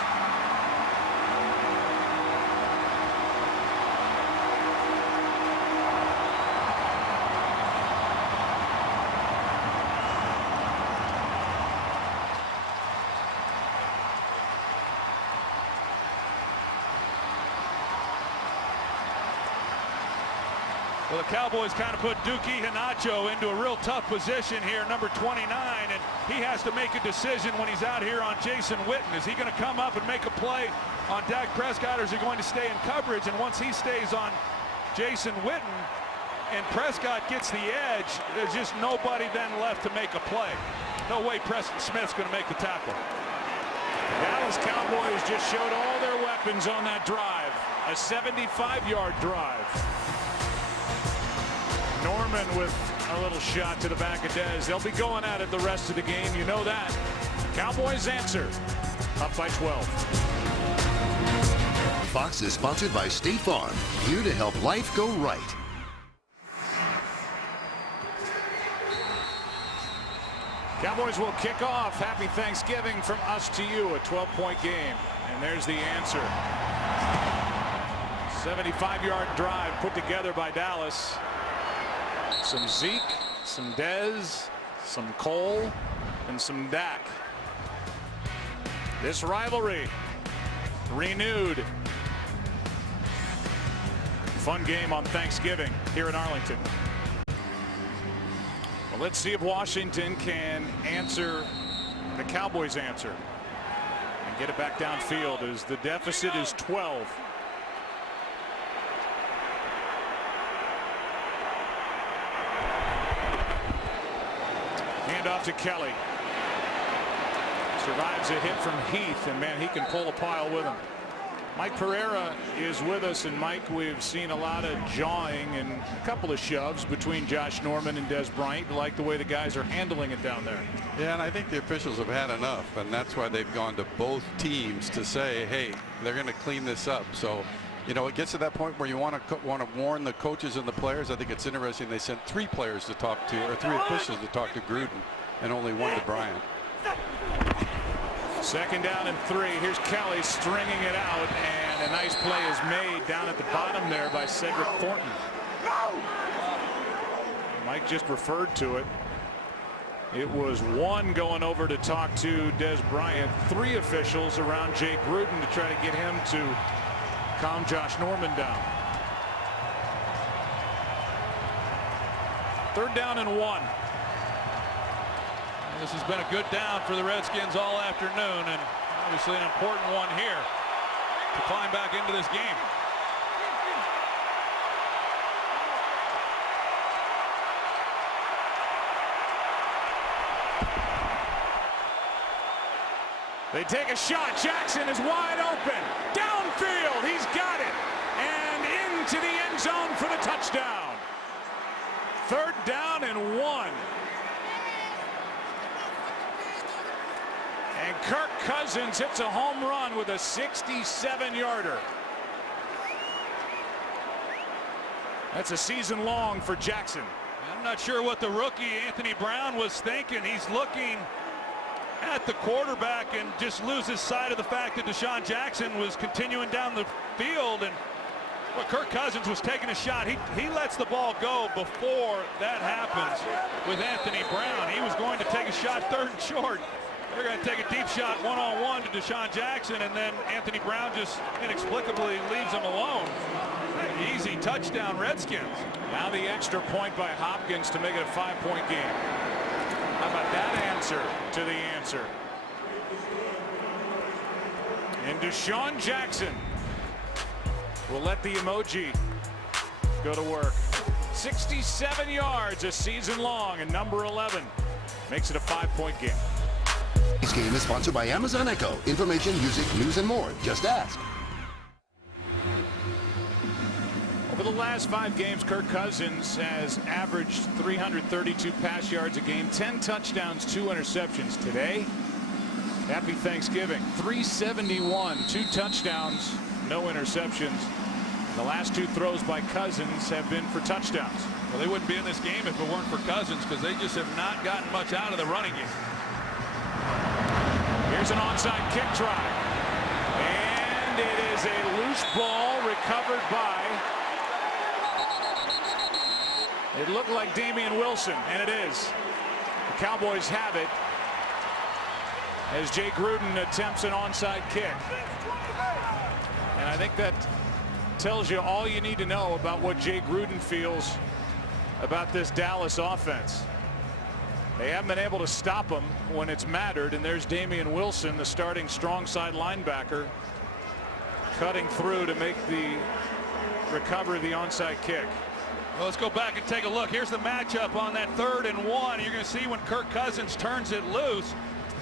Well, the Cowboys kind of put Dookie Hinacho into a real tough position here, number 29, and he has to make a decision when he's out here on Jason Witten. Is he going to come up and make a play on Dak Prescott, or is he going to stay in coverage? And once he stays on Jason Witten and Prescott gets the edge, there's just nobody then left to make a play. No way Preston Smith's going to make the tackle. Dallas Cowboys just showed all their weapons on that drive. A 75-yard drive. Norman with a little shot to the back of Dez. They'll be going at it the rest of the game. You know that. Cowboys answer. Up by 12. Fox is sponsored by State Farm. Here to help life go right. Cowboys will kick off. Happy Thanksgiving from us to you. A 12-point game. And there's the answer. 75-yard drive put together by Dallas. Some Zeke, some Dez, some Cole, and some Dak. This rivalry renewed. Fun game on Thanksgiving here in Arlington. Well, let's see if Washington can answer the Cowboys' answer and get it back downfield as the deficit is 12. Off to Kelly. Survives a hit from Heath, and man, he can pull a pile with him. Mike Pereira is with us, and Mike, we've seen a lot of jawing and a couple of shoves between Josh Norman and Des Bryant. You like the way the guys are handling it down there. Yeah, and I think the officials have had enough, and that's why they've gone to both teams to say, hey, they're going to clean this up. So, you know, it gets to that point where you want to warn the coaches and the players. I think it's interesting they sent 3 players to talk to, or 3 officials to talk to Gruden, and only 1 to Bryant. 2nd down and 3. Here's Kelly stringing it out, and a nice play is made down at the bottom there by Cedric Thornton. Mike just referred to it. It was 1 going over to talk to Des Bryant, 3 officials around Jay Gruden to try to get him to calm Josh Norman down. 3rd down and 1. This has been a good down for the Redskins all afternoon, and obviously an important one here to climb back into this game. They take a shot. Jackson is wide open. Downfield. He's got it. And into the end zone for the touchdown. 3rd down and 1. And Kirk Cousins hits a home run with a 67-yarder. That's a season long for Jackson. I'm not sure what the rookie Anthony Brown was thinking. He's looking at the quarterback and just loses sight of the fact that Deshaun Jackson was continuing down the field, and Kirk Cousins was taking a shot. He lets the ball go before that happens with Anthony Brown. He was going to take a shot 3rd and short. They're going to take a deep shot one-on-one to Deshaun Jackson, and then Anthony Brown just inexplicably leaves him alone. Easy touchdown, Redskins. Now the extra point by Hopkins to make it a 5-point game. How about that answer to the answer? And Deshaun Jackson will let the emoji go to work. 67 yards a season long, and number 11 makes it a 5-point game. This game is sponsored by Amazon Echo. Information, music, news, and more. Just ask. Over the last 5 games, Kirk Cousins has averaged 332 pass yards a game, 10 touchdowns, 2 interceptions. Today, happy Thanksgiving. 371, 2 touchdowns, no interceptions. The last 2 throws by Cousins have been for touchdowns. Well, they wouldn't be in this game if it weren't for Cousins, because they just have not gotten much out of the running game. Here's an onside kick try. And it is a loose ball recovered by, it looked like Damian Wilson, and it is. The Cowboys have it as Jay Gruden attempts an onside kick. And I think that tells you all you need to know about what Jay Gruden feels about this Dallas offense. They haven't been able to stop him when it's mattered, and there's Damian Wilson, the starting strong side linebacker, cutting through to make the recovery of the onside kick. Well, let's go back and take a look. Here's the matchup on that 3rd and 1. You're going to see when Kirk Cousins turns it loose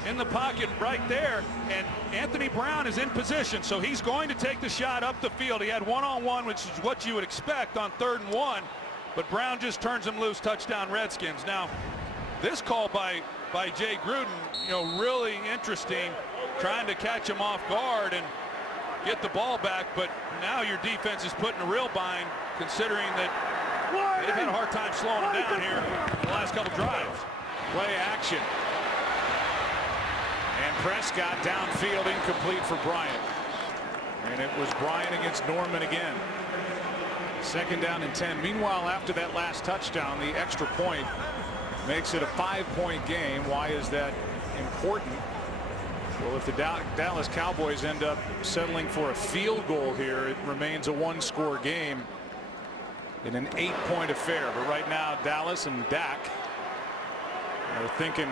in the pocket right there, and Anthony Brown is in position, so he's going to take the shot up the field. He had one-on-one, which is what you would expect on 3rd and 1, but Brown just turns him loose. Touchdown, Redskins. Now, this call by Jay Gruden, you know, really interesting, trying to catch him off guard and get the ball back, but now your defense is put in a real bind, considering that they've had a hard time slowing him down here the last couple drives. Play action. And Prescott downfield, incomplete for Bryant. And it was Bryant against Norman again. 2nd down and 10. Meanwhile, after that last touchdown, the extra point makes it a 5-point game. Why is that important? Well, if the Dallas Cowboys end up settling for a field goal here, it remains a 1-score game in an 8-point affair. But right now, Dallas and Dak are thinking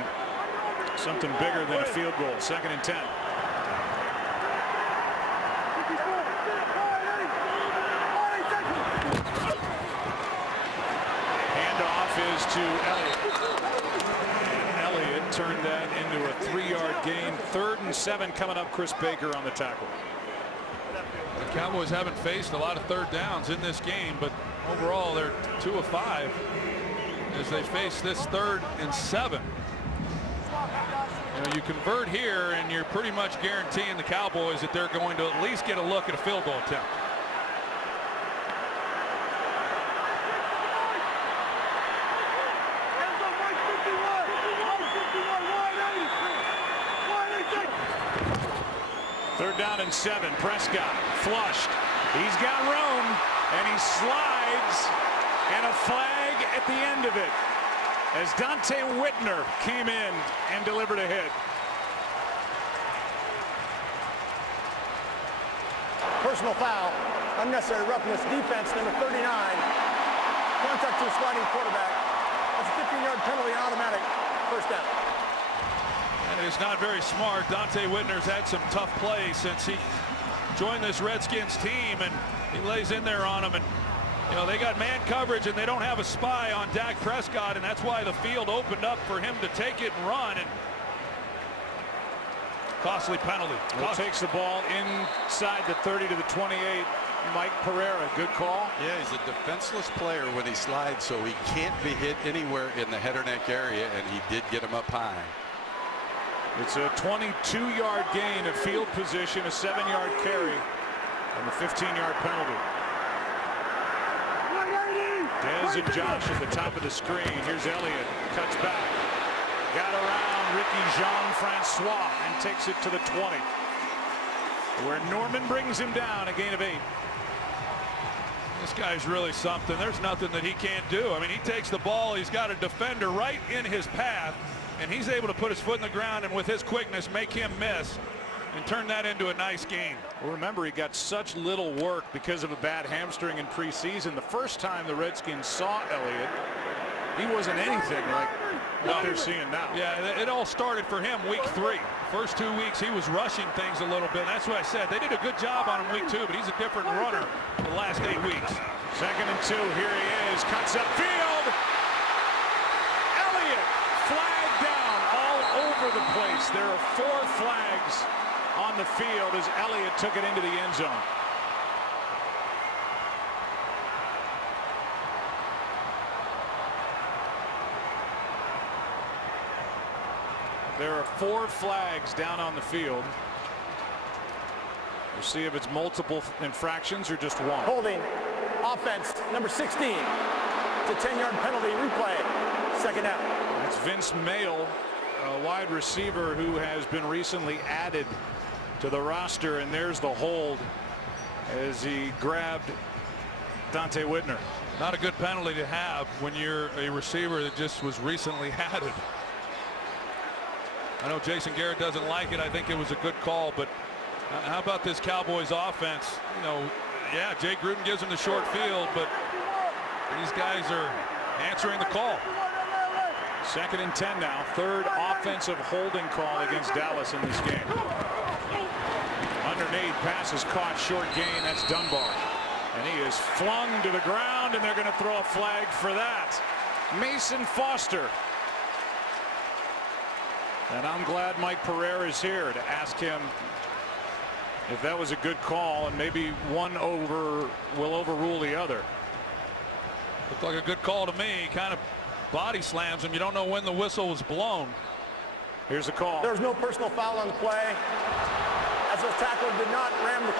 something bigger than a field goal. 2nd and 10. Handoff is to Elliott. And Elliott turned that into a 3-yard gain. 3rd and 7 coming up. Chris Baker on the tackle. The Cowboys haven't faced a lot of third downs in this game, but overall they're 2 of 5 as they face this 3rd and 7. You convert here and you're pretty much guaranteeing the Cowboys that they're going to at least get a look at a field goal attempt. Third down and 7. Prescott flushed. He's got room and he slides, and a flag at the end of it as Dante Whitner came in and delivered a hit. Personal foul, unnecessary roughness, defense number 39. Contact to a sliding quarterback. That's a 15-yard penalty, and automatic first down. And it's not very smart. Dante Whitner's had some tough plays since he joined this Redskins team, and he lays in there on them. And you know, they got man coverage and they don't have a spy on Dak Prescott, and that's why the field opened up for him to take it and run. And costly penalty. He takes the ball inside the 30 to the 28. Mike Pereira, good call. Yeah, he's a defenseless player when he slides, so he can't be hit anywhere in the head or neck area, and he did get him up high. It's a 22-yard gain of field position, a 7-yard carry, and the 15-yard penalty. Dez and Josh at the top of the screen. Here's Elliott, cuts back, got around Ricky Jean-Francois and takes it to the 20, where Norman brings him down, a gain of 8. This guy's really something. There's nothing that he can't do. I mean, he takes the ball, he's got a defender right in his path, and he's able to put his foot in the ground and with his quickness make him miss and turn that into a nice gain. Well, remember, he got such little work because of a bad hamstring in preseason. The first time the Redskins saw Elliott, he wasn't anything like what they're seeing now. Yeah, it all started for him week 3. First 2 weeks he was rushing things a little bit. That's what I said. They did a good job on him week 2, but he's a different runner the last 8 weeks. 2nd and 2. Here he is. Cuts upfield. Elliott flagged down all over the place. There are 4 flags on the field as Elliott took it into the end zone. There are 4 flags down on the field. We'll see if it's multiple infractions or just 1. Holding, offense, number 16. It's a 10-yard penalty, replay, 2nd down. That's Vince Mayle, a wide receiver who has been recently added to the roster, and there's the hold as he grabbed Dante Whitner. Not a good penalty to have when you're a receiver that just was recently added. I know Jason Garrett doesn't like it. I think it was a good call, but how about this Cowboys offense? You know, yeah, Jay Gruden gives them the short field, but these guys are answering the call. 2nd and 10 now. 3rd offensive holding call against Dallas in this game. Underneath, pass is caught, short gain. That's Dunbar. And he is flung to the ground, and they're going to throw a flag for that. Mason Foster. And I'm glad Mike Pereira is here to ask him if that was a good call, and maybe one will overrule the other. Looked like a good call to me. Kind of body slams him. You don't know when the whistle was blown. Here's the call. There's no personal foul on the play, as the tackler did not ram the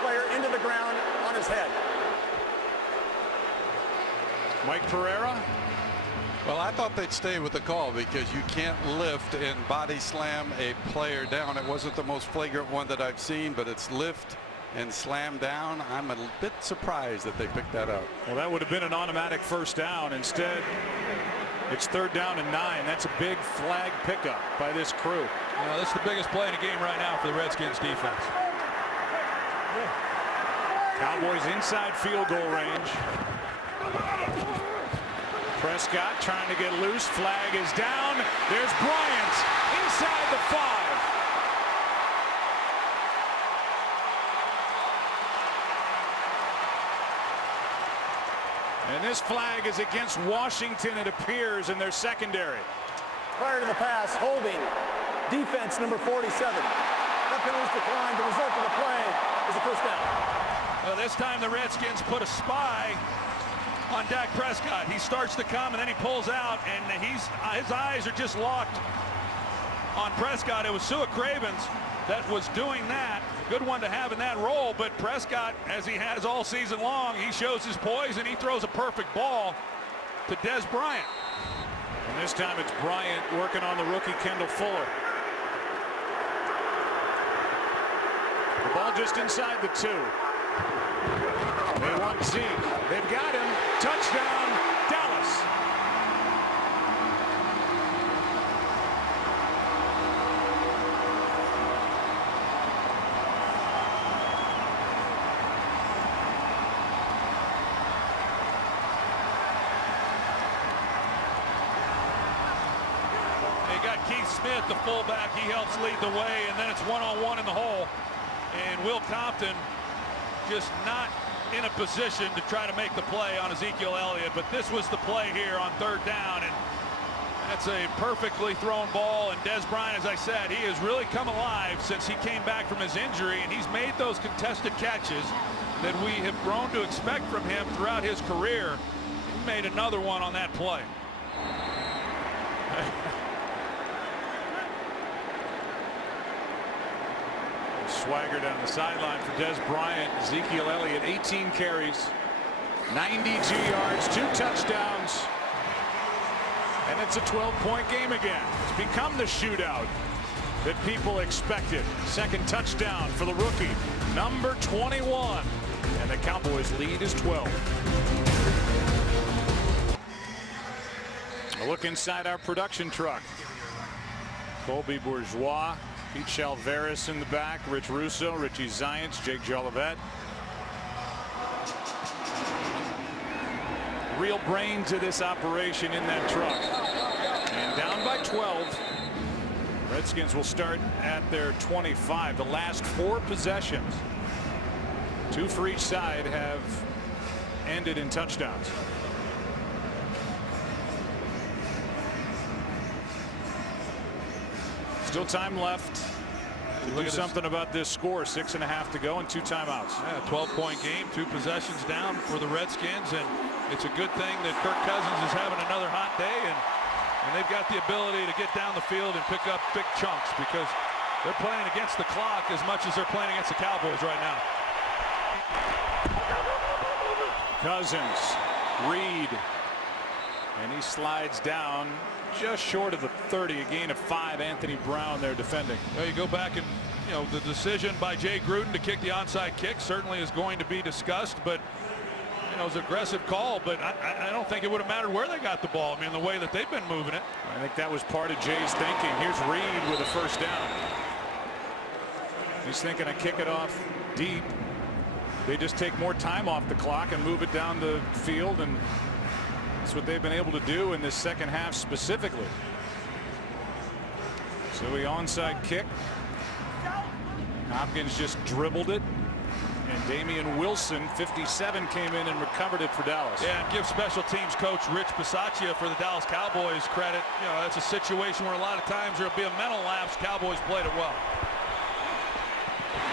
player into the ground on his head. Mike Pereira. Well, I thought they'd stay with the call because you can't lift and body slam a player down. It wasn't the most flagrant one that I've seen, but it's lift and slam down. I'm a bit surprised that they picked that up. Well, that would have been an automatic first down. Instead, it's 3rd down and 9. That's a big flag pickup by this crew. That's the biggest play in the game right now for the Redskins defense. Cowboys inside field goal range. Prescott trying to get loose. Flag is down. There's Bryant inside the 5. And this flag is against Washington, it appears, in their secondary. Prior to the pass, holding, defense number 47. That penalty is declined. The result of the play is a first down. Well, this time the Redskins put a spy on Dak Prescott. He starts to come and then he pulls out, and his eyes are just locked on Prescott. It was Sua Cravens that was doing that. Good one to have in that role, but Prescott, as he has all season long, he shows his poise and he throws a perfect ball to Dez Bryant. And this time it's Bryant working on the rookie Kendall Fuller. The ball just inside the 2. They want Zeke. They've got him. Touchdown, Dallas. They got Keith Smith, the fullback. He helps lead the way, and then it's one-on-one in the hole. And Will Compton just not in a position to try to make the play on Ezekiel Elliott, but this was the play here on 3rd down, and that's a perfectly thrown ball. And Dez Bryant, as I said, he has really come alive since he came back from his injury, and he's made those contested catches that we have grown to expect from him throughout his career. He made another one on that play. Swagger down the sideline for Dez Bryant. Ezekiel Elliott, 18 carries, 92 yards, 2 touchdowns, and it's a 12-point game again. It's become the shootout that people expected. Second touchdown for the rookie, number 21, and the Cowboys lead is 12. A look inside our production truck. Colby Bourgeois, Pete Chalveris in the back, Rich Russo, Richie Zients, Jake Jolivet. Real brain to this operation in that truck. And down by 12. Redskins will start at their 25. The last 4 possessions, 2 for each side, have ended in touchdowns. Still time left to do something about this score. 6.5 to go and 2 timeouts. Yeah, 12-point game, 2 possessions down for the Redskins, and it's a good thing that Kirk Cousins is having another hot day, and they've got the ability to get down the field and pick up big chunks because they're playing against the clock as much as they're playing against the Cowboys right now. Cousins, Reed, and he slides down just short of the 30, a gain of 5. Anthony Brown there defending. Well, you go back and, you know, the decision by Jay Gruden to kick the onside kick certainly is going to be discussed, but, you know, it was an aggressive call, but I don't think it would have mattered where they got the ball. I mean, the way that they've been moving it. I think that was part of Jay's thinking. Here's Reed with a first down. He's thinking I kick it off deep. They just take more time off the clock and move it down the field, and that's what they've been able to do in this second half specifically. So the onside kick. Hopkins just dribbled it, and Damian Wilson, 57, came in and recovered it for Dallas. Yeah, and give special teams coach Rich Bisaccia for the Dallas Cowboys credit. You know, that's a situation where a lot of times there'll be a mental lapse. Cowboys played it well.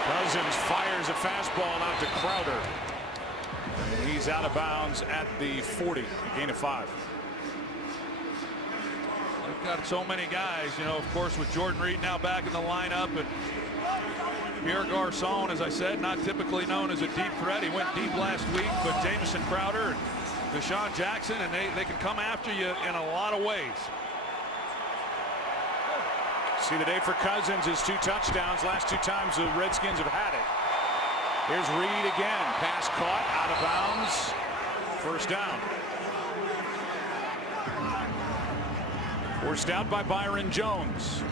Cousins fires a fastball out to Crowder. And he's out of bounds at the 40, a gain of 5. They've got so many guys, you know, of course, with Jordan Reed now back in the lineup, and Pierre Garçon, as I said, not typically known as a deep threat. He went deep last week, but Jamison Crowder and Deshaun Jackson, and they can come after you in a lot of ways. See, the day for Cousins is 2 touchdowns. Last 2 times the Redskins have had it. Here's Reed again. Pass caught, out of bounds. First down. Forced out by Byron Jones.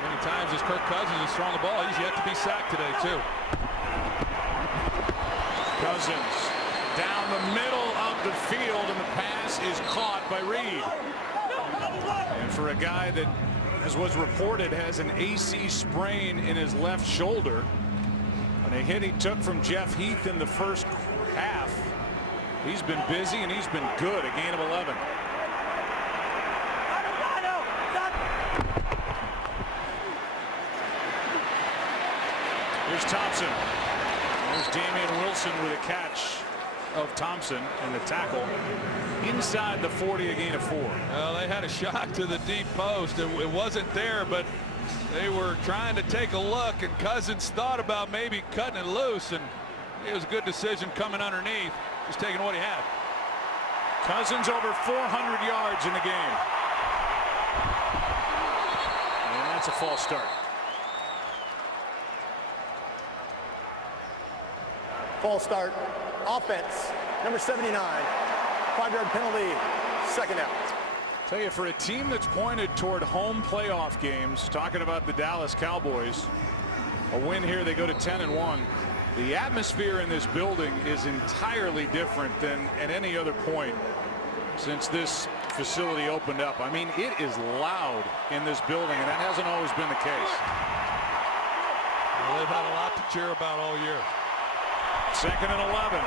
Many times as Kirk Cousins has thrown the ball, he's yet to be sacked today, too. Cousins down the middle of the field, and the pass is caught by Reed. And for a guy that, as was reported, has an AC sprain in his left shoulder, and a hit he took from Jeff Heath in the first half, He's been busy and he's been good. A gain of 11. Here's Thompson. There's Damian Wilson with a catch of Thompson and the tackle inside the 40, a gain of 4. Well, they had a shot to the deep post. It wasn't there, but they were trying to take a look, and Cousins thought about maybe cutting it loose, and it was a good decision coming underneath, just taking what he had. Cousins over 400 yards in the game. And that's a false start. False start. Offense, number 79. 5-yard penalty, second out. Tell you, for a team that's pointed toward home playoff games, talking about the Dallas Cowboys, a win here, they go to 10-1. The atmosphere in this building is entirely different than at any other point since this facility opened up. I mean, it is loud in this building, and that hasn't always been the case. Well, they've had a lot to cheer about all year. 2nd and 11.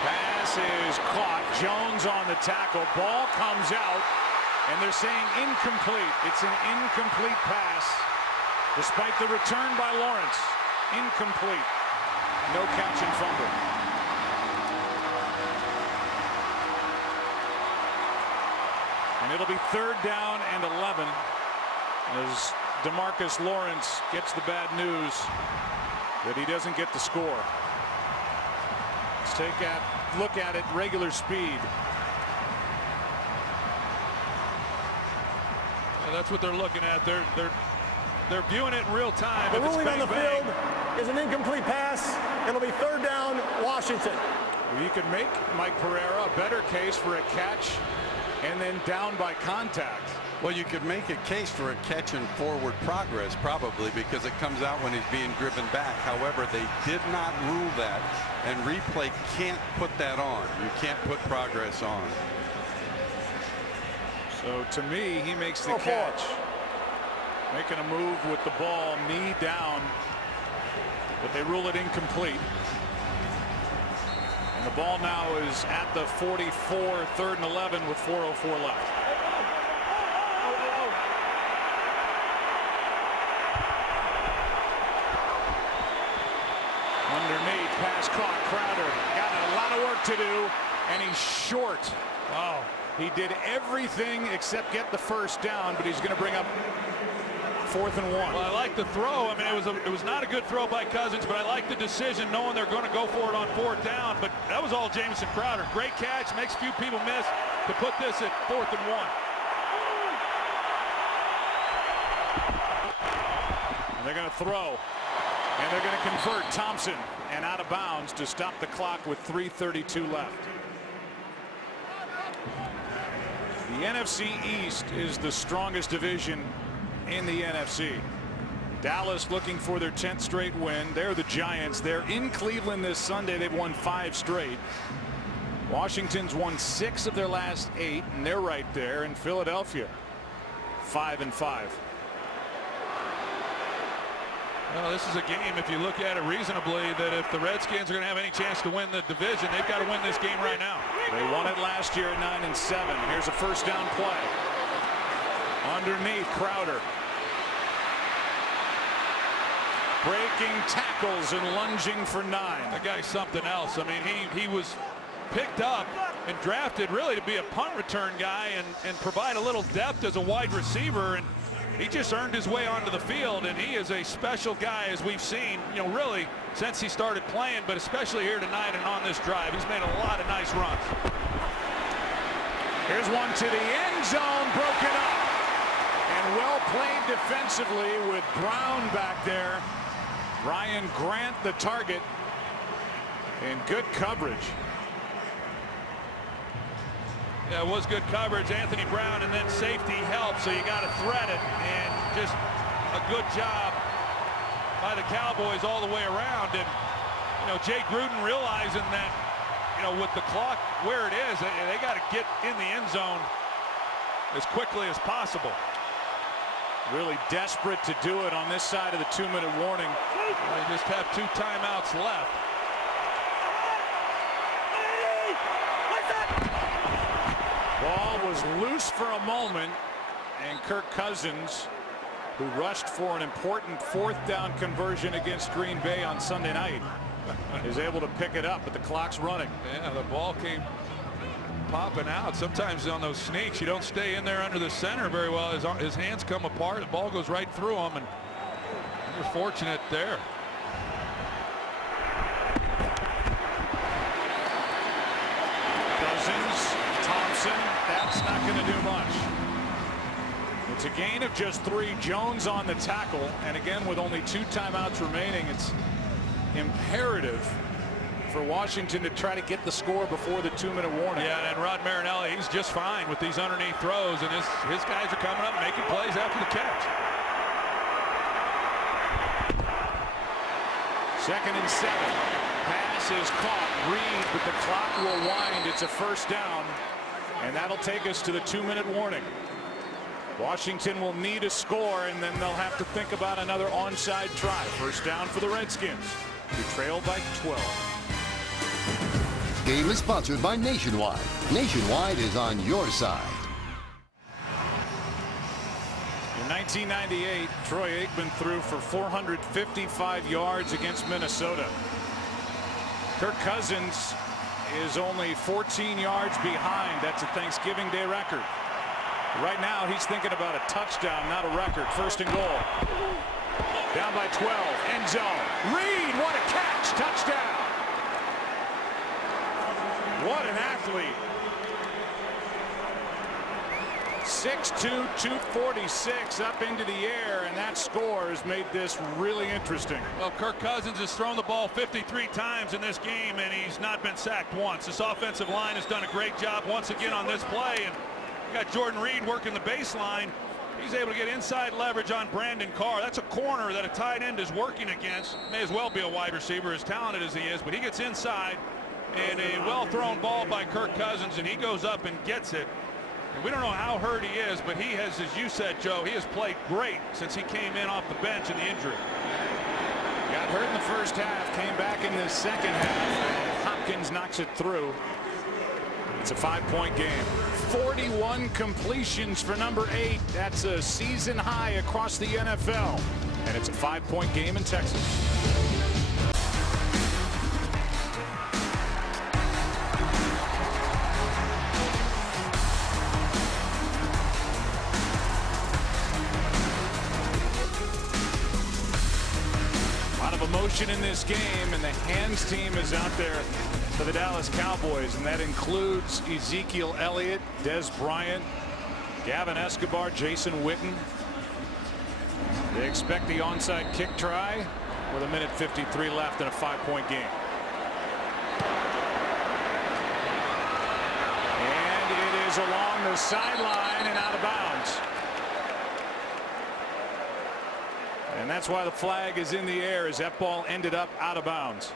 Pass is caught. Jones on the tackle. Ball comes out, and they're saying incomplete. It's an incomplete pass, despite the return by Lawrence. Incomplete. No catch and fumble. And it'll be 3rd down and 11 as DeMarcus Lawrence gets the bad news that he doesn't get the score. Let's take a look at it regular speed. Yeah, that's what they're looking at. They're viewing it in real time. The ruling on the field is an incomplete pass. It'll be 3rd down, Washington. You could make, Mike Pereira, a better case for a catch and then down by contact. Well, you could make a case for a catch and forward progress, probably, because it comes out when he's being driven back. However, they did not rule that, and replay can't put that on. You can't put progress on. So to me, he makes the catch, making a move with the ball, knee down, but they rule it incomplete. And the ball now is at the 44, 3rd and 11 with 4:04 left. Underneath, pass caught. Crowder got a lot of work to do, and he's short. Wow. He did everything except get the 1st down, but he's going to bring up 4th and 1. Well, I like the throw. I mean, it was not a good throw by Cousins, but I like the decision, knowing they're going to go for it on 4th down. But that was all Jamison Crowder. Great catch, makes a few people miss to put this at 4th and 1. And they're going to throw, and they're going to convert. Thompson, and out of bounds to stop the clock with 3:32 left. The NFC East is the strongest division in the NFC. Dallas looking for their 10th straight win. They're the Giants. They're in Cleveland this Sunday. They've won 5 straight. Washington's won 6 of their last 8, and they're right there. In Philadelphia, 5-5. Well, this is a game, if you look at it reasonably, that if the Redskins are going to have any chance to win the division, they've got to win this game right now. They won it last year at 9-7. Here's a 1st down play. Underneath, Crowder. Breaking tackles and lunging for 9. That guy's something else. I mean, he was picked up and drafted really to be a punt return guy and provide a little depth as a wide receiver, and he just earned his way onto the field, and he is a special guy, as we've seen, really since he started playing, but especially here tonight and on this drive. He's made a lot of nice runs. Here's one to the end zone, broken up, and well played defensively with Brown back there. Ryan Grant the target, and good coverage. Yeah, it was good coverage. Anthony Brown, and then safety help, so you got to thread it, and just a good job by the Cowboys all the way around. And Jay Gruden realizing that with the clock where it is, they got to get in the end zone as quickly as possible. Really desperate to do it on this side of the 2-minute warning. They just have 2 timeouts left. Ball was loose for a moment, and Kirk Cousins, who rushed for an important 4th down conversion against Green Bay on Sunday night, is able to pick it up, but the clock's running. Yeah, the ball came popping out. Sometimes on those sneaks, you don't stay in there under the center very well. His hands come apart, the ball goes right through him, and you're fortunate there. Cousins, Thompson, that's not going to do much. It's a gain of just 3. Jones on the tackle, and again with only 2 timeouts remaining, it's imperative for Washington to try to get the score before the 2-minute warning. Yeah, and Rod Marinelli, he's just fine with these underneath throws, and his guys are coming up making plays after the catch. 2nd and 7. Pass is caught. Reed, but the clock will wind. It's a 1st down, and that'll take us to the 2-minute warning. Washington will need a score, and then they'll have to think about another onside try. 1st down for the Redskins, who trail by 12. Game is sponsored by Nationwide. Nationwide is on your side. In 1998, Troy Aikman threw for 455 yards against Minnesota. Kirk Cousins is only 14 yards behind. That's a Thanksgiving Day record. Right now, he's thinking about a touchdown, not a record. 1st and goal. Down by 12. End zone. Reed, what a catch. Touchdown. What an athlete. 6'2", 246 up into the air, and that score has made this really interesting. Well, Kirk Cousins has thrown the ball 53 times in this game, and he's not been sacked once. This offensive line has done a great job once again on this play, and got Jordan Reed working the baseline. He's able to get inside leverage on Brandon Carr. That's a corner that a tight end is working against. May as well be a wide receiver, as talented as he is, but he gets inside, and a well-thrown ball by Kirk Cousins, and he goes up and gets it. And we don't know how hurt he is, but he has, as you said, Joe, he has played great since he came in off the bench in the injury. Got hurt in the 1st half, came back in the 2nd half. Hopkins knocks it through. It's a 5-point game. 41 completions for number 8. That's a season high across the NFL. And it's a 5-point game in Texas. A lot of emotion in this game, and the hands team is out there for the Dallas Cowboys, and that includes Ezekiel Elliott, Des Bryant, Gavin Escobar, Jason Witten. They expect the onside kick try with 1:53 left in a 5-point game. And it is along the sideline and out of bounds. And that's why the flag is in the air, as that ball ended up out of bounds.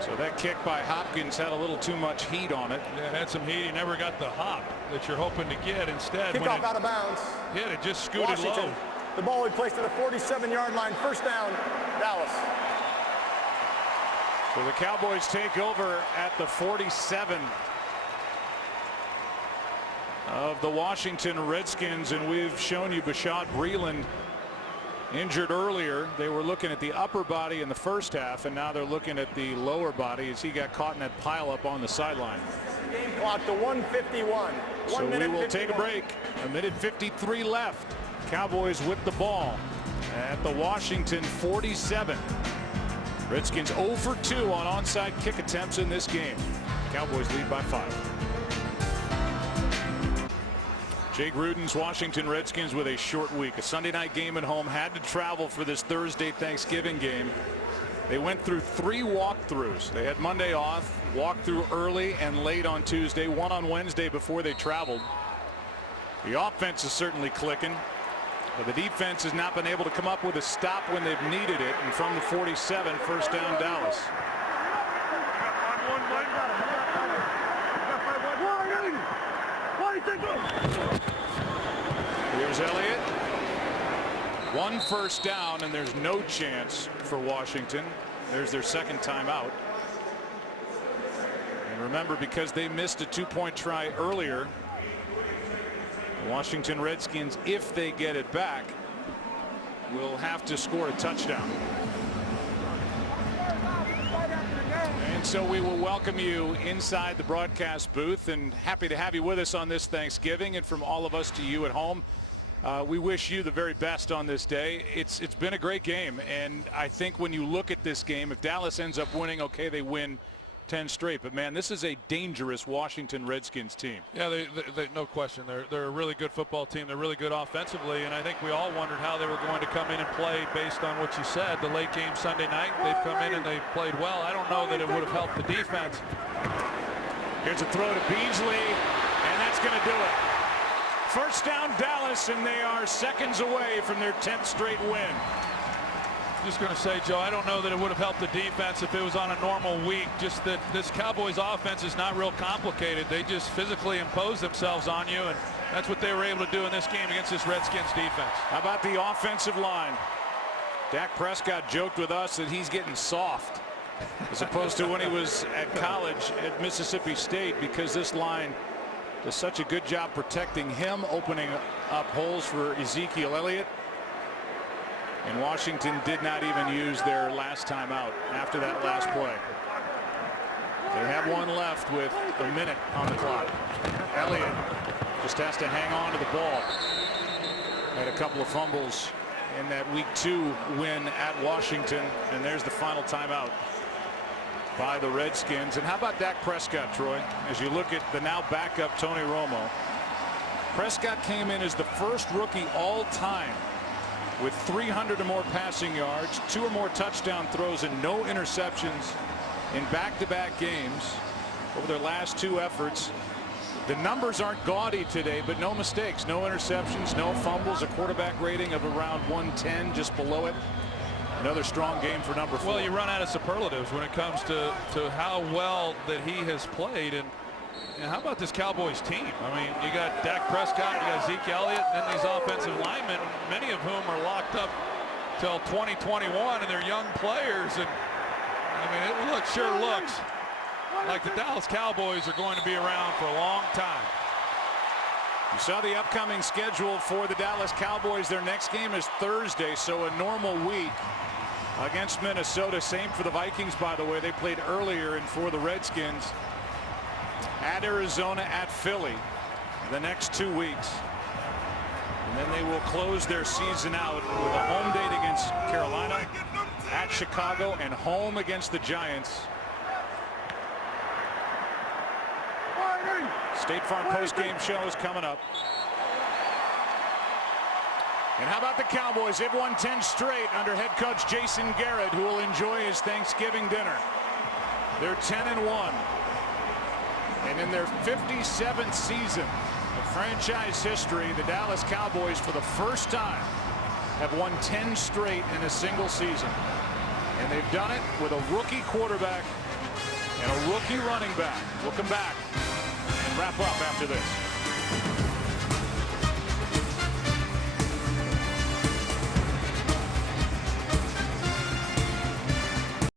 So that kick by Hopkins had a little too much heat on it. Yeah, it had some heat. He never got the hop that you're hoping to get. Instead, kickoff out of bounds. Hit it, just scooted Washington. low. The ball will be placed at the 47-yard line. 1st down, Dallas. So the Cowboys take over at the 47 of the Washington Redskins, and we've shown you Bashaud Breeland injured earlier. They were looking at the upper body in the 1st half, and now they're looking at the lower body as he got caught in that pileup on the sideline. Game clock to 1:51. So we will take a break. 1:53 left. Cowboys with the ball at the Washington 47. Redskins 0 for 2 on onside kick attempts in this game. Cowboys lead by 5. Jay Gruden's Washington Redskins with a short week. A Sunday night game at home, had to travel for this Thursday Thanksgiving game. They went through 3 walkthroughs. They had Monday off, walked through early and late on Tuesday, one on Wednesday before they traveled. The offense is certainly clicking, but the defense has not been able to come up with a stop when they've needed it. And from the 47, 1st down Dallas. Here's Elliott. One first down, and there's no chance for Washington. There's their second timeout. And remember, because they missed a 2-point try earlier, the Washington Redskins, if they get it back, will have to score a touchdown. And so we will welcome you inside the broadcast booth, and happy to have you with us on this Thanksgiving. And from all of us to you at home, we wish you the very best on this day. It's been a great game, and I think when you look at this game, if Dallas ends up winning, okay, they win 10 straight. But man, this is a dangerous Washington Redskins team. Yeah, they no question. They're a really good football team. They're really good offensively, and I think we all wondered how they were going to come in and play based on what you said. The late game Sunday night, they've come in and they've played well. I don't know that it would have helped the defense. Here's a throw to Beasley, and that's going to do it. First down Dallas, and they are seconds away from their 10th straight win. Just going to say, Joe, I don't know that it would have helped the defense if it was on a normal week. Just that this Cowboys offense is not real complicated. They just physically impose themselves on you, and that's what they were able to do in this game against this Redskins defense. How about the offensive line? Dak Prescott joked with us that he's getting soft as opposed to when he was at college at Mississippi State, because this line does such a good job protecting him, opening up holes for Ezekiel Elliott. And Washington did not even use their last timeout after that last play. They have one left with a minute on the clock. Elliott just has to hang on to the ball. Had a couple of fumbles in that Week 2 win at Washington, and there's the final timeout by the Redskins. And how about Dak Prescott, Troy? As you look at the now backup Tony Romo, Prescott came in as the first rookie all time with 300 or more passing yards, 2 or more touchdown throws, and no interceptions in back-to-back games over their last 2 efforts. The numbers aren't gaudy today, but no mistakes, no interceptions, no fumbles, a quarterback rating of around 110, just below it. Another strong game for number 4. Well, you run out of superlatives when it comes to how well that he has played. And how about this Cowboys team? I mean, you got Dak Prescott, you got Zeke Elliott, and then these offensive linemen, many of whom are locked up till 2021, and they're young players. And I mean, it sure looks like the Dallas Cowboys are going to be around for a long time. You saw the upcoming schedule for the Dallas Cowboys. Their next game is Thursday, so a normal week against Minnesota. Same for the Vikings, by the way. They played earlier, and for the Redskins, at Arizona, at Philly the next 2 weeks. And then they will close their season out with a home date against Carolina, at Chicago, and home against the Giants. State Farm post-game show is coming up. And how about the Cowboys? They've won 10 straight under head coach Jason Garrett, who will enjoy his Thanksgiving dinner. They're 10-1. And in their 57th season of franchise history, the Dallas Cowboys, for the first time, have won 10 straight in a single season. And they've done it with a rookie quarterback and a rookie running back. We'll come back and wrap up after this.